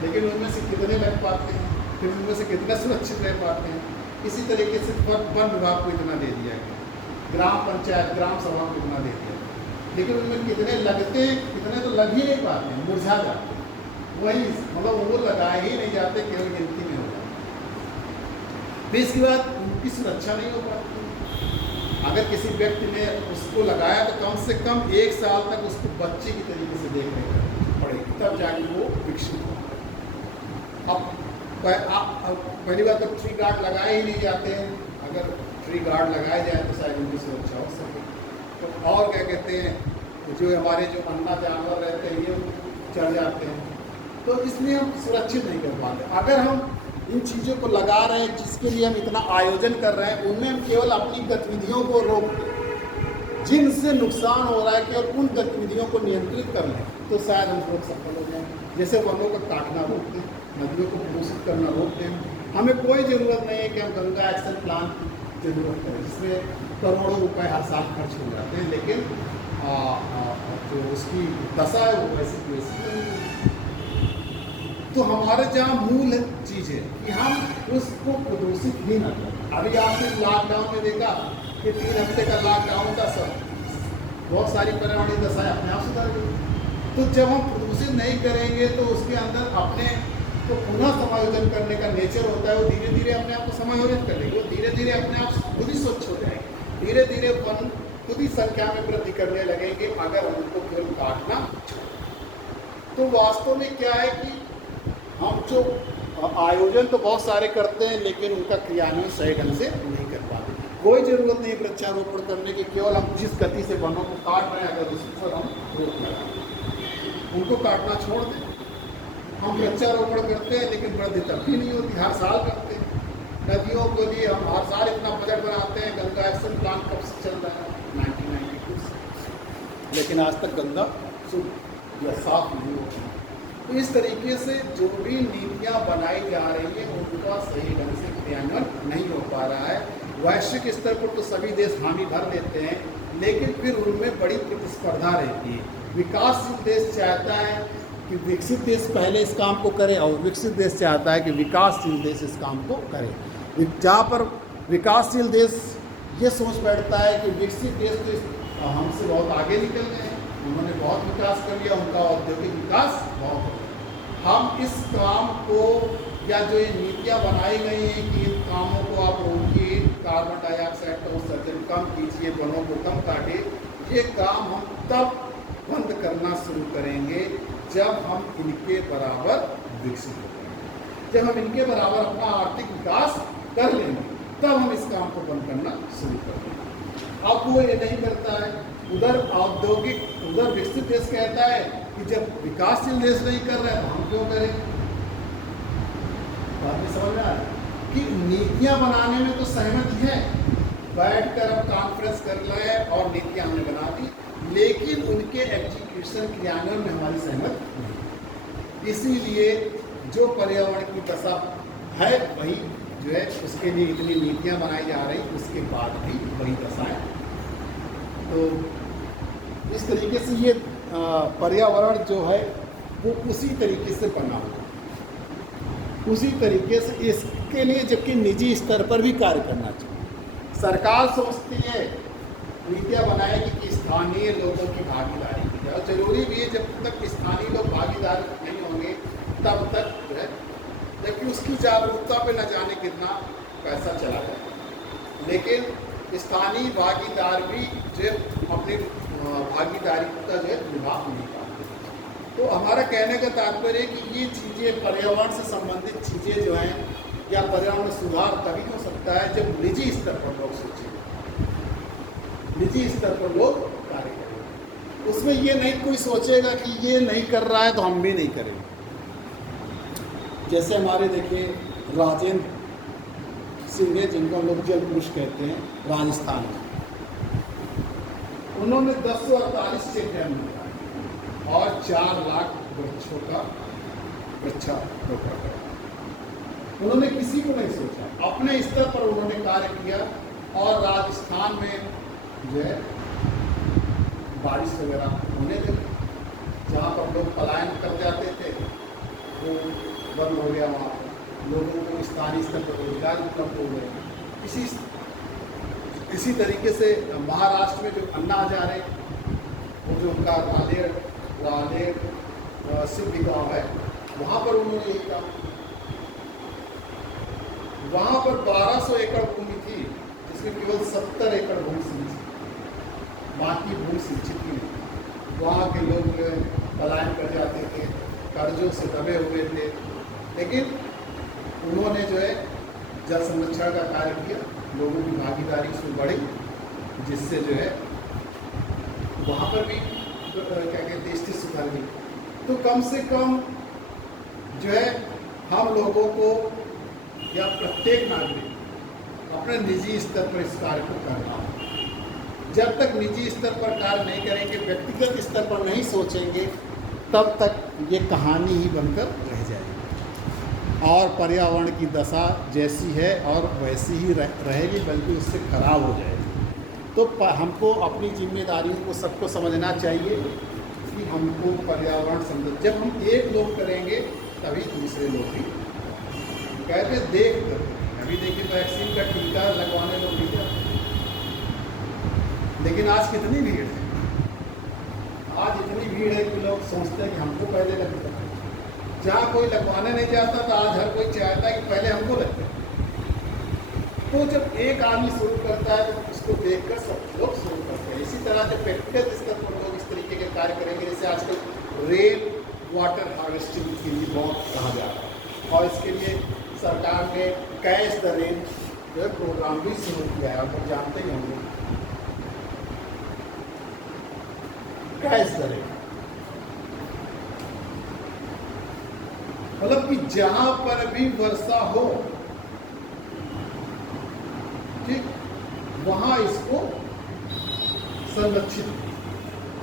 लेकिन उनमें से कितने लग पाते हैं, फिर उनमें से कितने सुरक्षित रह पाते हैं? इसी तरीके से वन विभाग को इतना दे दिया गया, ग्राम पंचायत ग्राम सभा को इतना दे दिया गया, लेकिन उनमें कितने लगते हैं? कितने तो लग ही नहीं पाते हैं, मुरझा जाते हैं। वही मतलब वो लगाए ही नहीं जाते, केवल गिनती में हो जाते। फिर इसके बाद उनकी सुरक्षा नहीं हो पाती। अगर किसी व्यक्ति ने उसको लगाया तो कम से कम 1 साल तक उसको बच्चे की तरीके से देख रेख करनी पड़ेगी, तब जाके वो विकसित होगा। अब पहली बात तो ट्री गार्ड लगाए ही नहीं जाते हैं, अगर ट्री गार्ड लगाए जाए तो शायद उनकी सुरक्षा हो सके। तो और क्या कहते हैं, जो हमारे जो अन्ना जानवर रहते हैं ये चढ़ जाते हैं, तो इसलिए हम सुरक्षित नहीं कर पाते। अगर हम इन चीज़ों को लगा रहे हैं जिसके लिए हम इतना आयोजन कर रहे हैं, उनमें हम केवल अपनी गतिविधियों को रोक दें, जिनसे नुकसान हो रहा है केवल उन गतिविधियों को नियंत्रित कर लें, तो शायद हम लोग सफल हो जाएं। जैसे वनों को काटना रोक दें, नदियों को प्रदूषित करना रोक दें। हमें कोई ज़रूरत नहीं है कि हम गंगा एक्शन प्लान की जरूरत करें जिसमें करोड़ों रुपए हर साल खर्च हो जाते हैं, लेकिन जो उसकी दशा है वो वैसी की वैसी। तो हमारे जहाँ मूल चीज़ है कि हम उसको प्रदूषित ही ना करें। अभी आपने लॉकडाउन में देखा कि 3 हफ्ते का लॉकडाउन था, सब बहुत सारी पर्यावरणीय दशाएं अपने आप सुधर गई। तो जब हम प्रदूषित नहीं करेंगे तो उसके अंदर अपने तो पुनः समायोजन करने का नेचर होता है, वो धीरे धीरे अपने आप को समायोजित कर लेंगे, वो धीरे धीरे अपने आप खुद ही स्वच्छ हो जाएंगे, धीरे धीरे वन खुद ही संख्या में वृद्धि करने लगेंगे अगर उनको केवल काटना। तो वास्तव में क्या है कि हम जो आयोजन तो बहुत सारे करते हैं, लेकिन उनका क्रियान्वयन सही ढंग से नहीं कर पाते। कोई ज़रूरत नहीं वृक्षारोपण करने की, केवल हम जिस गति से वनों को काट रहे हैं अगर उस पर हम रोक लगाएं, उनको काटना छोड़ दें। हम वृक्षारोपण करते हैं लेकिन वृद्धि तब भी नहीं होती, हर साल करते हैं। नदियों के लिए हम हर साल इतना बजट बनाते हैं, गंगा एक्शन प्लान कब से चल रहा है, 1992 से, लेकिन आज तक गंगा शुद्ध या साफ नहीं होती। तो इस तरीके से जो भी नीतियाँ बनाई जा रही हैं उनका सही ढंग से क्रियान्वयन नहीं हो पा रहा है। वैश्विक स्तर पर तो सभी देश हामी भर लेते हैं, लेकिन फिर उनमें बड़ी प्रतिस्पर्धा रहती है। विकासशील देश चाहता है कि विकसित देश पहले इस काम को करे और विकसित देश चाहता है कि विकासशील देश इस काम को करे। जहाँ पर विकासशील देश ये सोच बैठता है कि विकसित देश तो हमसे बहुत आगे निकल गए हैं, उन्होंने बहुत विकास कर लिया, उनका औद्योगिक विकास बहुत हो गया, हम इस काम को या जो ये नीतियाँ बनाई गई हैं कि इन कामों को आप रोकिए, कार्बन डाइऑक्साइड का उत्सर्जन कम कीजिए, वनों को कम काटिए, ये काम हम तब बंद करना शुरू करेंगे जब हम इनके बराबर विकसित हो जाएंगे। जब हम इनके बराबर अपना आर्थिक विकास कर लेंगे तब हम इस काम को बंद करना शुरू कर देंगे। अब वो ये नहीं करता है, उधर औद्योगिक उधर विकसित देश कहता है कि जब विकासशील देश नहीं कर रहे तो हम क्यों करें। बात में समझ में आ रहा है कि नीतियाँ बनाने में तो सहमति है, बैठकर अब कॉन्फ्रेंस कर रहे और नीतियाँ हमने बना दी, लेकिन उनके एग्जीक्यूशन क्रियान्वयन में हमारी सहमति नहीं। इसीलिए जो पर्यावरण की दशा है वही जो है उसके लिए इतनी नीतियाँ बनाई जा रही, उसके बाद भी वही दशा है। तो इस तरीके से ये पर्यावरण जो है वो उसी तरीके से बना हुआ, उसी तरीके से इसके लिए जबकि निजी स्तर पर भी कार्य करना चाहिए। सरकार सोचती है नीतियाँ बनाएगी कि स्थानीय लोगों की भागीदारी की जाए, जरूरी भी है, जब तक स्थानीय लोग भागीदार नहीं होंगे तब तक जो है, जबकि उसकी जागरूकता पे न जाने कितना पैसा चला जाए, लेकिन स्थानीय भागीदार भी जो अपनी भागीदारी का जो है निभा नहीं पाते। तो हमारा कहने का तात्पर्य है कि ये चीज़ें पर्यावरण से संबंधित चीज़ें जो हैं या पर्यावरण में सुधार तभी हो सकता है जब निजी स्तर पर लोग सोचें, निजी स्तर पर लोग कार्य करें। उसमें ये नहीं कोई सोचेगा कि ये नहीं कर रहा है तो हम भी नहीं करेंगे। जैसे हमारे देखिए राजेंद्र सिंह है, जिनको हम लोग जल पुरुष कहते हैं, राजस्थान में, उन्होंने 1048 चेक डैम बनाए और 4 लाख वृक्षों का वृक्षारोपण करा। उन्होंने किसी को नहीं सोचा, अपने स्तर पर उन्होंने कार्य किया और राजस्थान में जो है बारिश वगैरह होने लगी। जहाँ पर लोग पलायन कर जाते थे वो बंद हो गया, वहाँ पर लोगों को स्थानीय स्तर पर रोजगार उपलब्ध हो गए। इसी तरीके से महाराष्ट्र में जो अन्ना हजारे, वो जो उनका रालेर सिद्धि गाँव है, वहाँ पर उन्होंने यही काम, वहाँ पर 1200 एकड़ भूमि थी जिसमें केवल 70 एकड़ भूमि सिंचित, बाकी भूमि सिंचित नहीं। वहाँ के लोग जो है पलायन कर जाते थे, कर्जों से दबे हुए थे, लेकिन उन्होंने जो है जल संरक्षण का कार्य किया, लोगों की भागीदारी उसमें बढ़ी, जिससे जो है वहाँ पर भी क्या कहते हैं स्थिति सुधर गई। तो कम से कम जो है हम लोगों को या प्रत्येक नागरिक अपने निजी स्तर पर इस कार्य को करना है। जब तक निजी स्तर पर कार्य नहीं करेंगे, व्यक्तिगत स्तर पर नहीं सोचेंगे, तब तक ये कहानी ही बनकर रह जाएगी और पर्यावरण की दशा जैसी है और वैसी ही रहेगी, बल्कि उससे खराब हो जाएगी। तो हमको अपनी जिम्मेदारियों को सबको समझना चाहिए कि हमको पर्यावरण संरक्षण जब हम एक लोग करेंगे तभी दूसरे लोग भी कहते देख कर। अभी देखिए वैक्सीन का टीका लगवाने लोग नहीं जाते, लेकिन आज कितनी भीड़ है, आज इतनी भीड़ है कि लोग सोचते हैं कि हमको पहले लगता है। जहाँ कोई लगवाने नहीं जाता तो आज हर कोई चाहता है कि पहले हमको लगता है। तो जब एक आदमी शुरू करता है तो उसको देखकर सब लोग शुरू करते हैं। इसी तरह से व्यक्तिगत स्तर पर लोग इस तरीके के कार्य करेंगे। जैसे आजकल रेन वाटर हार्वेस्टिंग के लिए बहुत कहा जा रहा है और इसके लिए सरकार ने कैच द रेन जो है प्रोग्राम भी शुरू किया है। आप जानते ही होंगे कैच द रेन, मतलब कि जहां पर भी वर्षा हो, ठीक, वहां इसको संरक्षित,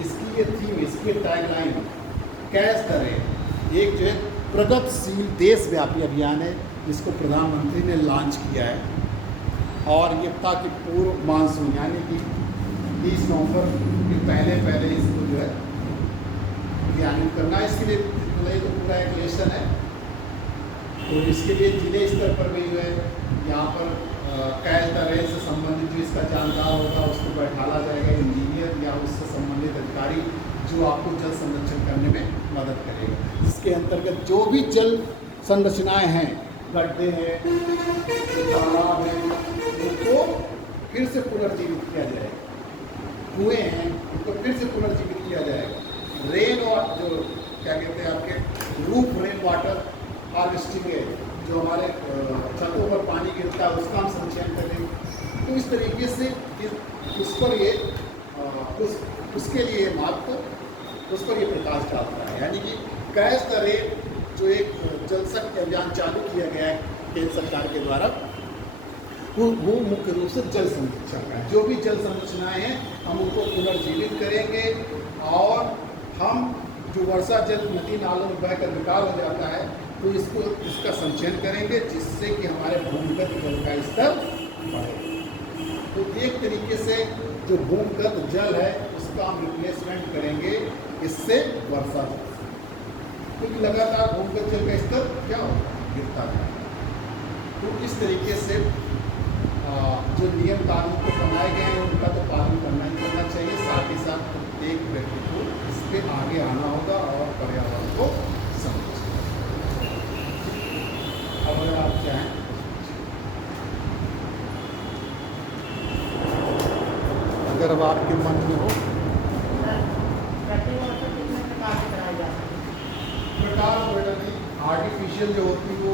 इसकी ये थीम, इसकी टैगलाइन कैच द रेन। एक जो है प्रगतिशील देशव्यापी अभियान है जिसको प्रधानमंत्री ने लॉन्च किया है और ये था कि पूर्व मानसून यानी कि 30 नवंबर के पहले इसको जो है क्रियान्वित करना है। इसके लिए तो पूरा एक लेसन है। तो इसके लिए जिले स्तर पर भी जो है यहाँ पर कैच द रेन से संबंधित जो इसका जानकार होगा उसको बैठाला जाएगा, इंजीनियर या उससे संबंधित अधिकारी जो आपको जल संरक्षण करने में मदद करेगा। इसके अंतर्गत जो भी जल संरचनाएं हैं, गड्ढे हैं, तालाब हैं, उनको फिर से पुनर्जीवित किया जाएगा। कुएँ हैं, उनको फिर से पुनर्जीवित किया जाएगा। रेन और जो क्या कहते हैं आपके रूफ रेन वाटर हार्वेस्टिंग है, जो हमारे छतों पर पानी गिरता है उसका हम संचयन करेंगे। तो इस तरीके से उस पर ये उसके लिए महत्व, उस पर ये प्रकाश डालता है। यानी कि कैच द रेन जो एक जल शक्ति अभियान चालू किया गया है केंद्र सरकार के द्वारा, वो मुख्य रूप से जल संरक्षण का है। जो भी जल संरचनाएं हैं हम उनको पुनर्जीवित करेंगे और हम जो वर्षा जल नदी नालों में बहकर विकार हो जाता है तो इसका संचयन करेंगे, जिससे कि हमारे भूमिगत जल का स्तर बढ़े। तो एक तरीके से जो भूमिगत जल है उसका हम रिप्लेसमेंट करेंगे इससे वर्षा जल, क्योंकि लगातार भूमिगत जल का स्तर क्या होगा, गिरता है। तो इस तरीके से जो नियम कानून को बनाए गए हैं उनका तो पालन करना ही करना चाहिए। साथ ही साथ प्रत्येक व्यक्ति को इस पर आगे आना होगा और पर्यावरण को समझना। अब अगर आप चाहें अगर अब आपके मन में हो प्रकार नहीं, आर्टिफिशियल जो होती है वो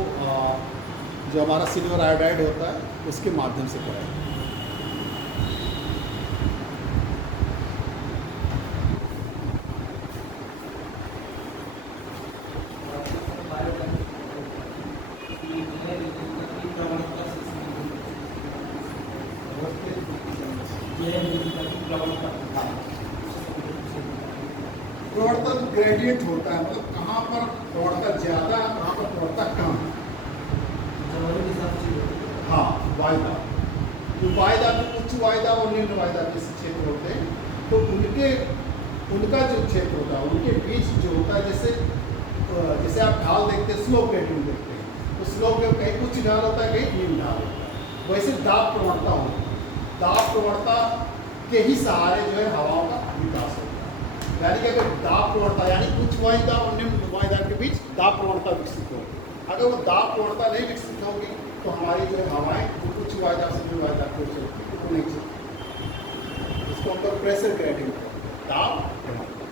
जो हमारा सिल्वर आयोडाइड होता है उसके माध्यम से कराएंगे। प्रवणता ग्रेडियंट होता है, मतलब कहाँ पर प्रवणता ज़्यादा, कहाँ पर प्रवणता कम। हाँ, वायदा, जो वायदा में उच्च वायदा और निम्न वायदा जैसे क्षेत्र होते हैं, तो उनका जो क्षेत्र होता है उनके बीच जो होता है, जैसे आप ढाल देखते हैं, स्लोप ग्रेडियंट देखते हैं, तो स्लोप में कहीं उच्च ढाल होता है, कहीं निम्न ढाल होता है। वैसे दाब प्रवणता होती है, दाब प्रवणता के ही सहारे जो है हवाओं का विकास होता है। यानी कि अगर दाब प्रवणता यानी उच्च वायदा और निम्न वायदा के बीच दाब प्रवणता विकसित होगी, अगर वो दाब प्रवणता नहीं विकसित होगी तो हमारी जो है हवाएं जो उच्च वायदा से निम्न वायदा की ओर चलती है वो नहीं चलती। इसको हम लोग प्रेशर ग्रेडियंट दाब प्रवणता।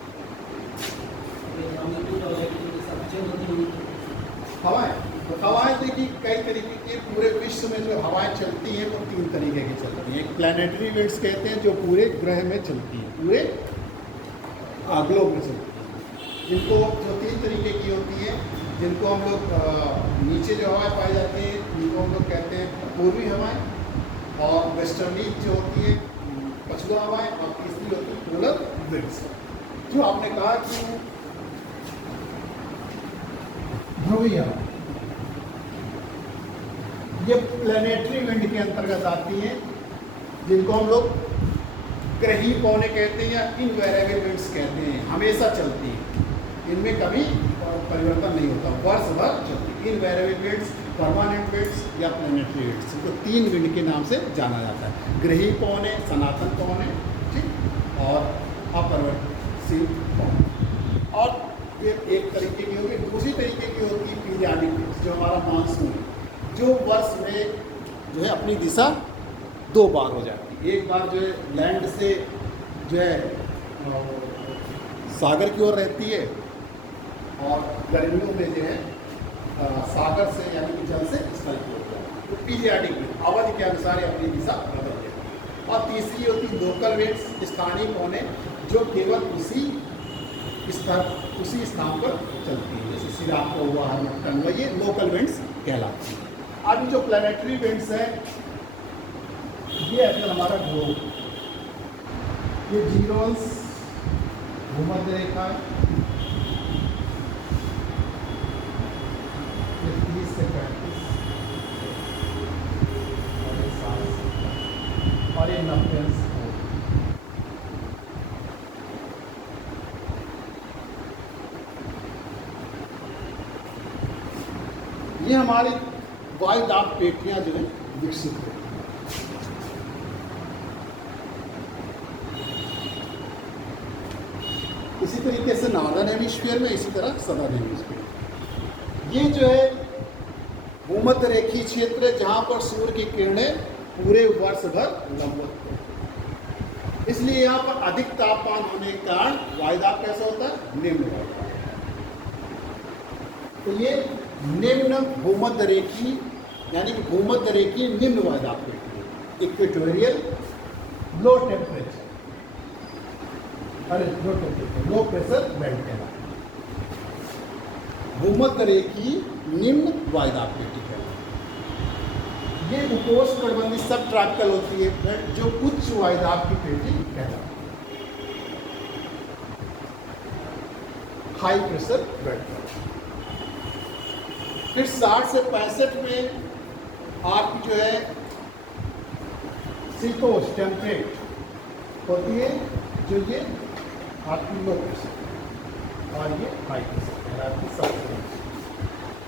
हवाएं देखिए कई तरीके की, पूरे विश्व में जो हवाएं चलती हैं वो 3 तरीके की चलती हैं। एक प्लैनेटरी विंड्स कहते हैं जो पूरे ग्रह में चलती हैं, पूरे ग्लोब में चलती है, जिनको जो 3 तरीके की होती है, जिनको हम लोग नीचे जो हवाएं पाई जाती हैं जिनको हम लोग कहते हैं पूर्वी हवाएं, और वेस्टर्ली जो होती है पछुआ हवाएं, और तीसरी होती है पोलर विंड्स। जो आपने कहा कि ध्रुवीय हवा, ये प्लैनेटरी विंड के अंतर्गत आती हैं, जिनको हम लोग ग्रही पौने कहते हैं या इनवेरिएबल विंड्स कहते हैं, हमेशा चलती हैं, इनमें कभी परिवर्तन नहीं होता, वर्ष भर चलती। इनवेरिएबल विंड्स, परमानेंट विंड्स या प्लैनेटरी विंड्स, तो 3 विंड के नाम से जाना जाता है। ग्रही पौने, सनातन पौने, ठीक, और अपरिवर्तनशील पौने। और ये एक तरीके की होगी। दूसरी तरीके की होती है पीरियाडिक विंड्स, जो हमारा मानसून है, जो वर्ष में जो है अपनी दिशा 2 बार हो जाती है। एक बार जो है लैंड से जो है सागर की ओर रहती है, और गर्मियों में जो है सागर से यानी कि जल से स्थल की ओर जाती है। तो पीरियाडिक विंड अवधि के अनुसार अपनी दिशा बदल देती है। और तीसरी होती है लोकल विंड्स, स्थानीय पौने, जो केवल उसी स्थान पर चलती है, जैसे सिराको हुआ, हरमट्टन हुआ, ये लोकल विंड्स कहलाती है। अभी जो प्लैनेटरी विंड्स है, ये अपना हमारा ग्लोब, ये जीरोस भूमध्य रेखा है, ये 30 से 35, और ये 60, और ये 90 से। ये हमारी वायु दाब पेटियां जो है विकसित हुई। इसी तरीके से नॉर्दर्न हेमिस्फीयर में, इसी तरह सदर्न हेमिस्फीयर। ये जो है भूमध्य रेखीय क्षेत्र है, जहाँ पर सूर्य की किरणें पूरे वर्ष भर लंबवत होती है, इसलिए यहाँ पर अधिक तापमान होने के कारण वायुदाब कैसा होता है, निम्न वायुदाब। तो ये निम्न भूमध्य रेखीय यानी कि भूमध्य रेखीय निम्न वायुदाब पेटी है। Equatorial low temperature, low pressure belt कहलाता है। भूमध्य रेखीय निम्न वायुदाब पेटी कहलाती है। ये उपोष्णकटिबंधीय सब ट्रॉपिकल होती है बेल्ट, जो उच्च वायुदाब की पेटी कहलाती है। High pressure belt. फिर 60 से 65 में आपकी जो है शीतोष्ण टेम्परेट होती है, जो ये आपकी लो प्रेशर, और ये हाई प्रेशर कहलाती है।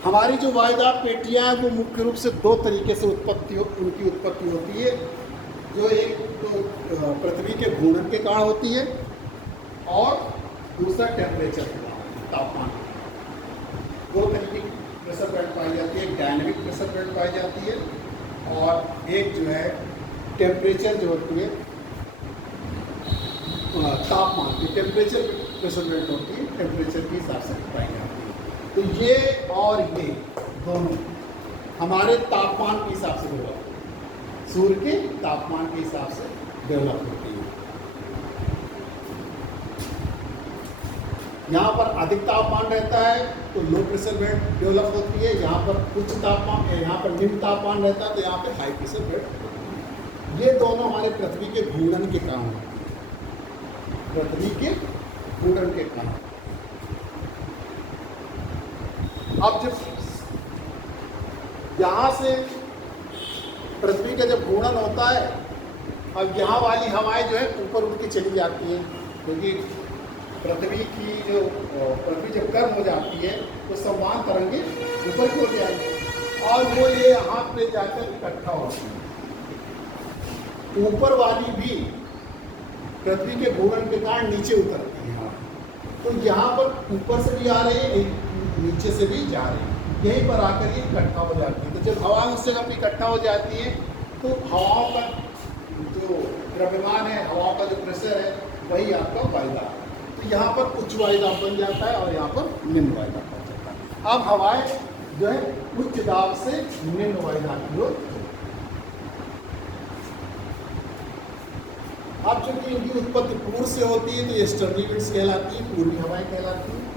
हमारी जो वायुदाब पेटियां हैं वो मुख्य रूप से 2 तरीके से उनकी उत्पत्ति होती है, जो एक तो पृथ्वी के घूर्णन के कारण होती है, और दूसरा टेम्परेचर के कारण, तापमान। 2 तरीके की प्रेशर बेल्ट पाई जाती है, एक डायनेमिक प्रेशर बेल्ट पाई जाती है, और एक जो है टेम्परेचर जो होती है तापमान की टेम्परेचर प्रेशर बेल्ट होती है, टेम्परेचर के हिसाब से पाई जाती है। तो ये और ये दोनों हमारे तापमान के हिसाब से डेवलप, सूर्य के तापमान के हिसाब से डेवलप होती है। यहाँ पर अधिक तापमान रहता है तो लो प्रेशर बेल्ट डेवलप होती है, यहाँ पर उच्च तापमान, यहाँ पर निम्न तापमान रहता है तो यहाँ पे हाई प्रेशर बेल्ट। ये दोनों हमारे पृथ्वी के घूर्णन के कारण, पृथ्वी के घूर्णन के कारण अब जब यहाँ से पृथ्वी का जब घूर्णन होता है, अब यहाँ वाली हवाएं जो है ऊपर उठ के चली जाती हैं, क्योंकि पृथ्वी की जो पृथ्वी जब गर्म हो जाती है तो समान तरंगे ऊपर की ओर जाएंगी और वो ये यहाँ पे जाकर इकट्ठा होती है। ऊपर वाली भी पृथ्वी के घूर्णन के कारण नीचे उतरती है, तो यहाँ पर ऊपर से भी आ रही है, नीचे से भी जा रही है, यहीं पर आकर ये इकट्ठा हो जाती है। तो जब हवा उस जगह पर इकट्ठा हो जाती है तो हवाओं का जो द्रव्यमान है, हवाओं का जो प्रेशर है, वही आपका वायुदाब है। तो यहाँ पर उच्च वायुदाब बन जाता है और यहाँ पर निम्न वायुदाब बन जाता है। अब हवाएं जो है उच्च दाब से निम्न वायुदाब की ओर, अब चूंकि इनकी उत्पत्ति पूर्व से होती है तो ये ईस्टर्ली विंड्स कहलाती है, पूर्वी हवाएं कहलाती हैं।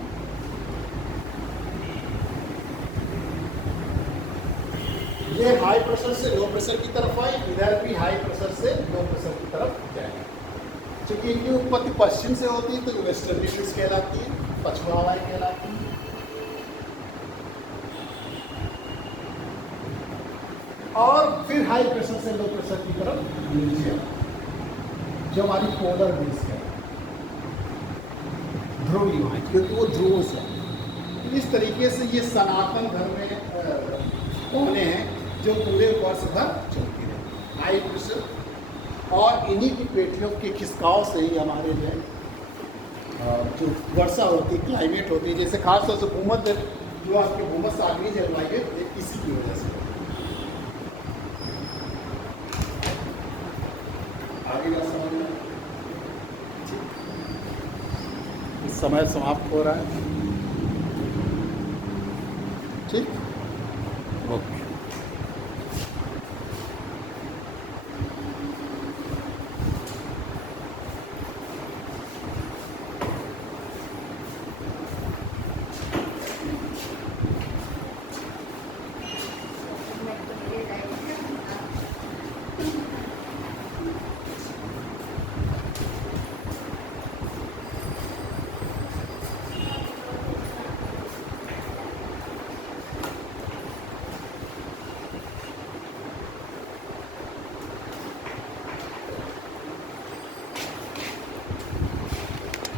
ये हाई प्रेशर से लो प्रेशर की तरफ आई, इधर भी हाई प्रेशर से लो प्रेशर की तरफ जाएगी। चूंकि इनकी उत्पत्ति पश्चिम से होती है तो वेस्टर्ली विंड्स कहलाती है, पश्चिमी हवाएं कहलाती हैं। और फिर हाई प्रेशर से लो प्रेशर की तरफ नीचे जो हमारी पोलर विंड्स है, ध्रुवीय हवाएं, क्योंकि वो ध्रुवों से इस तरीके से ये सनातन धर्म में कोने हैं जो पूरे वर्ष भर चलती रहती है। हाई प्रेशर और इन्हीं की पेटियों के खिसकाव से ही हमारे जो है जो वर्षा होती है, क्लाइमेट होती है, जैसे खासतौर से भूमध्य जो आपके भूमध्य सागरीय जलवायु है, इसी की वजह से। आगे का समझ में समय समाप्त हो रहा है। ठीक, ओके।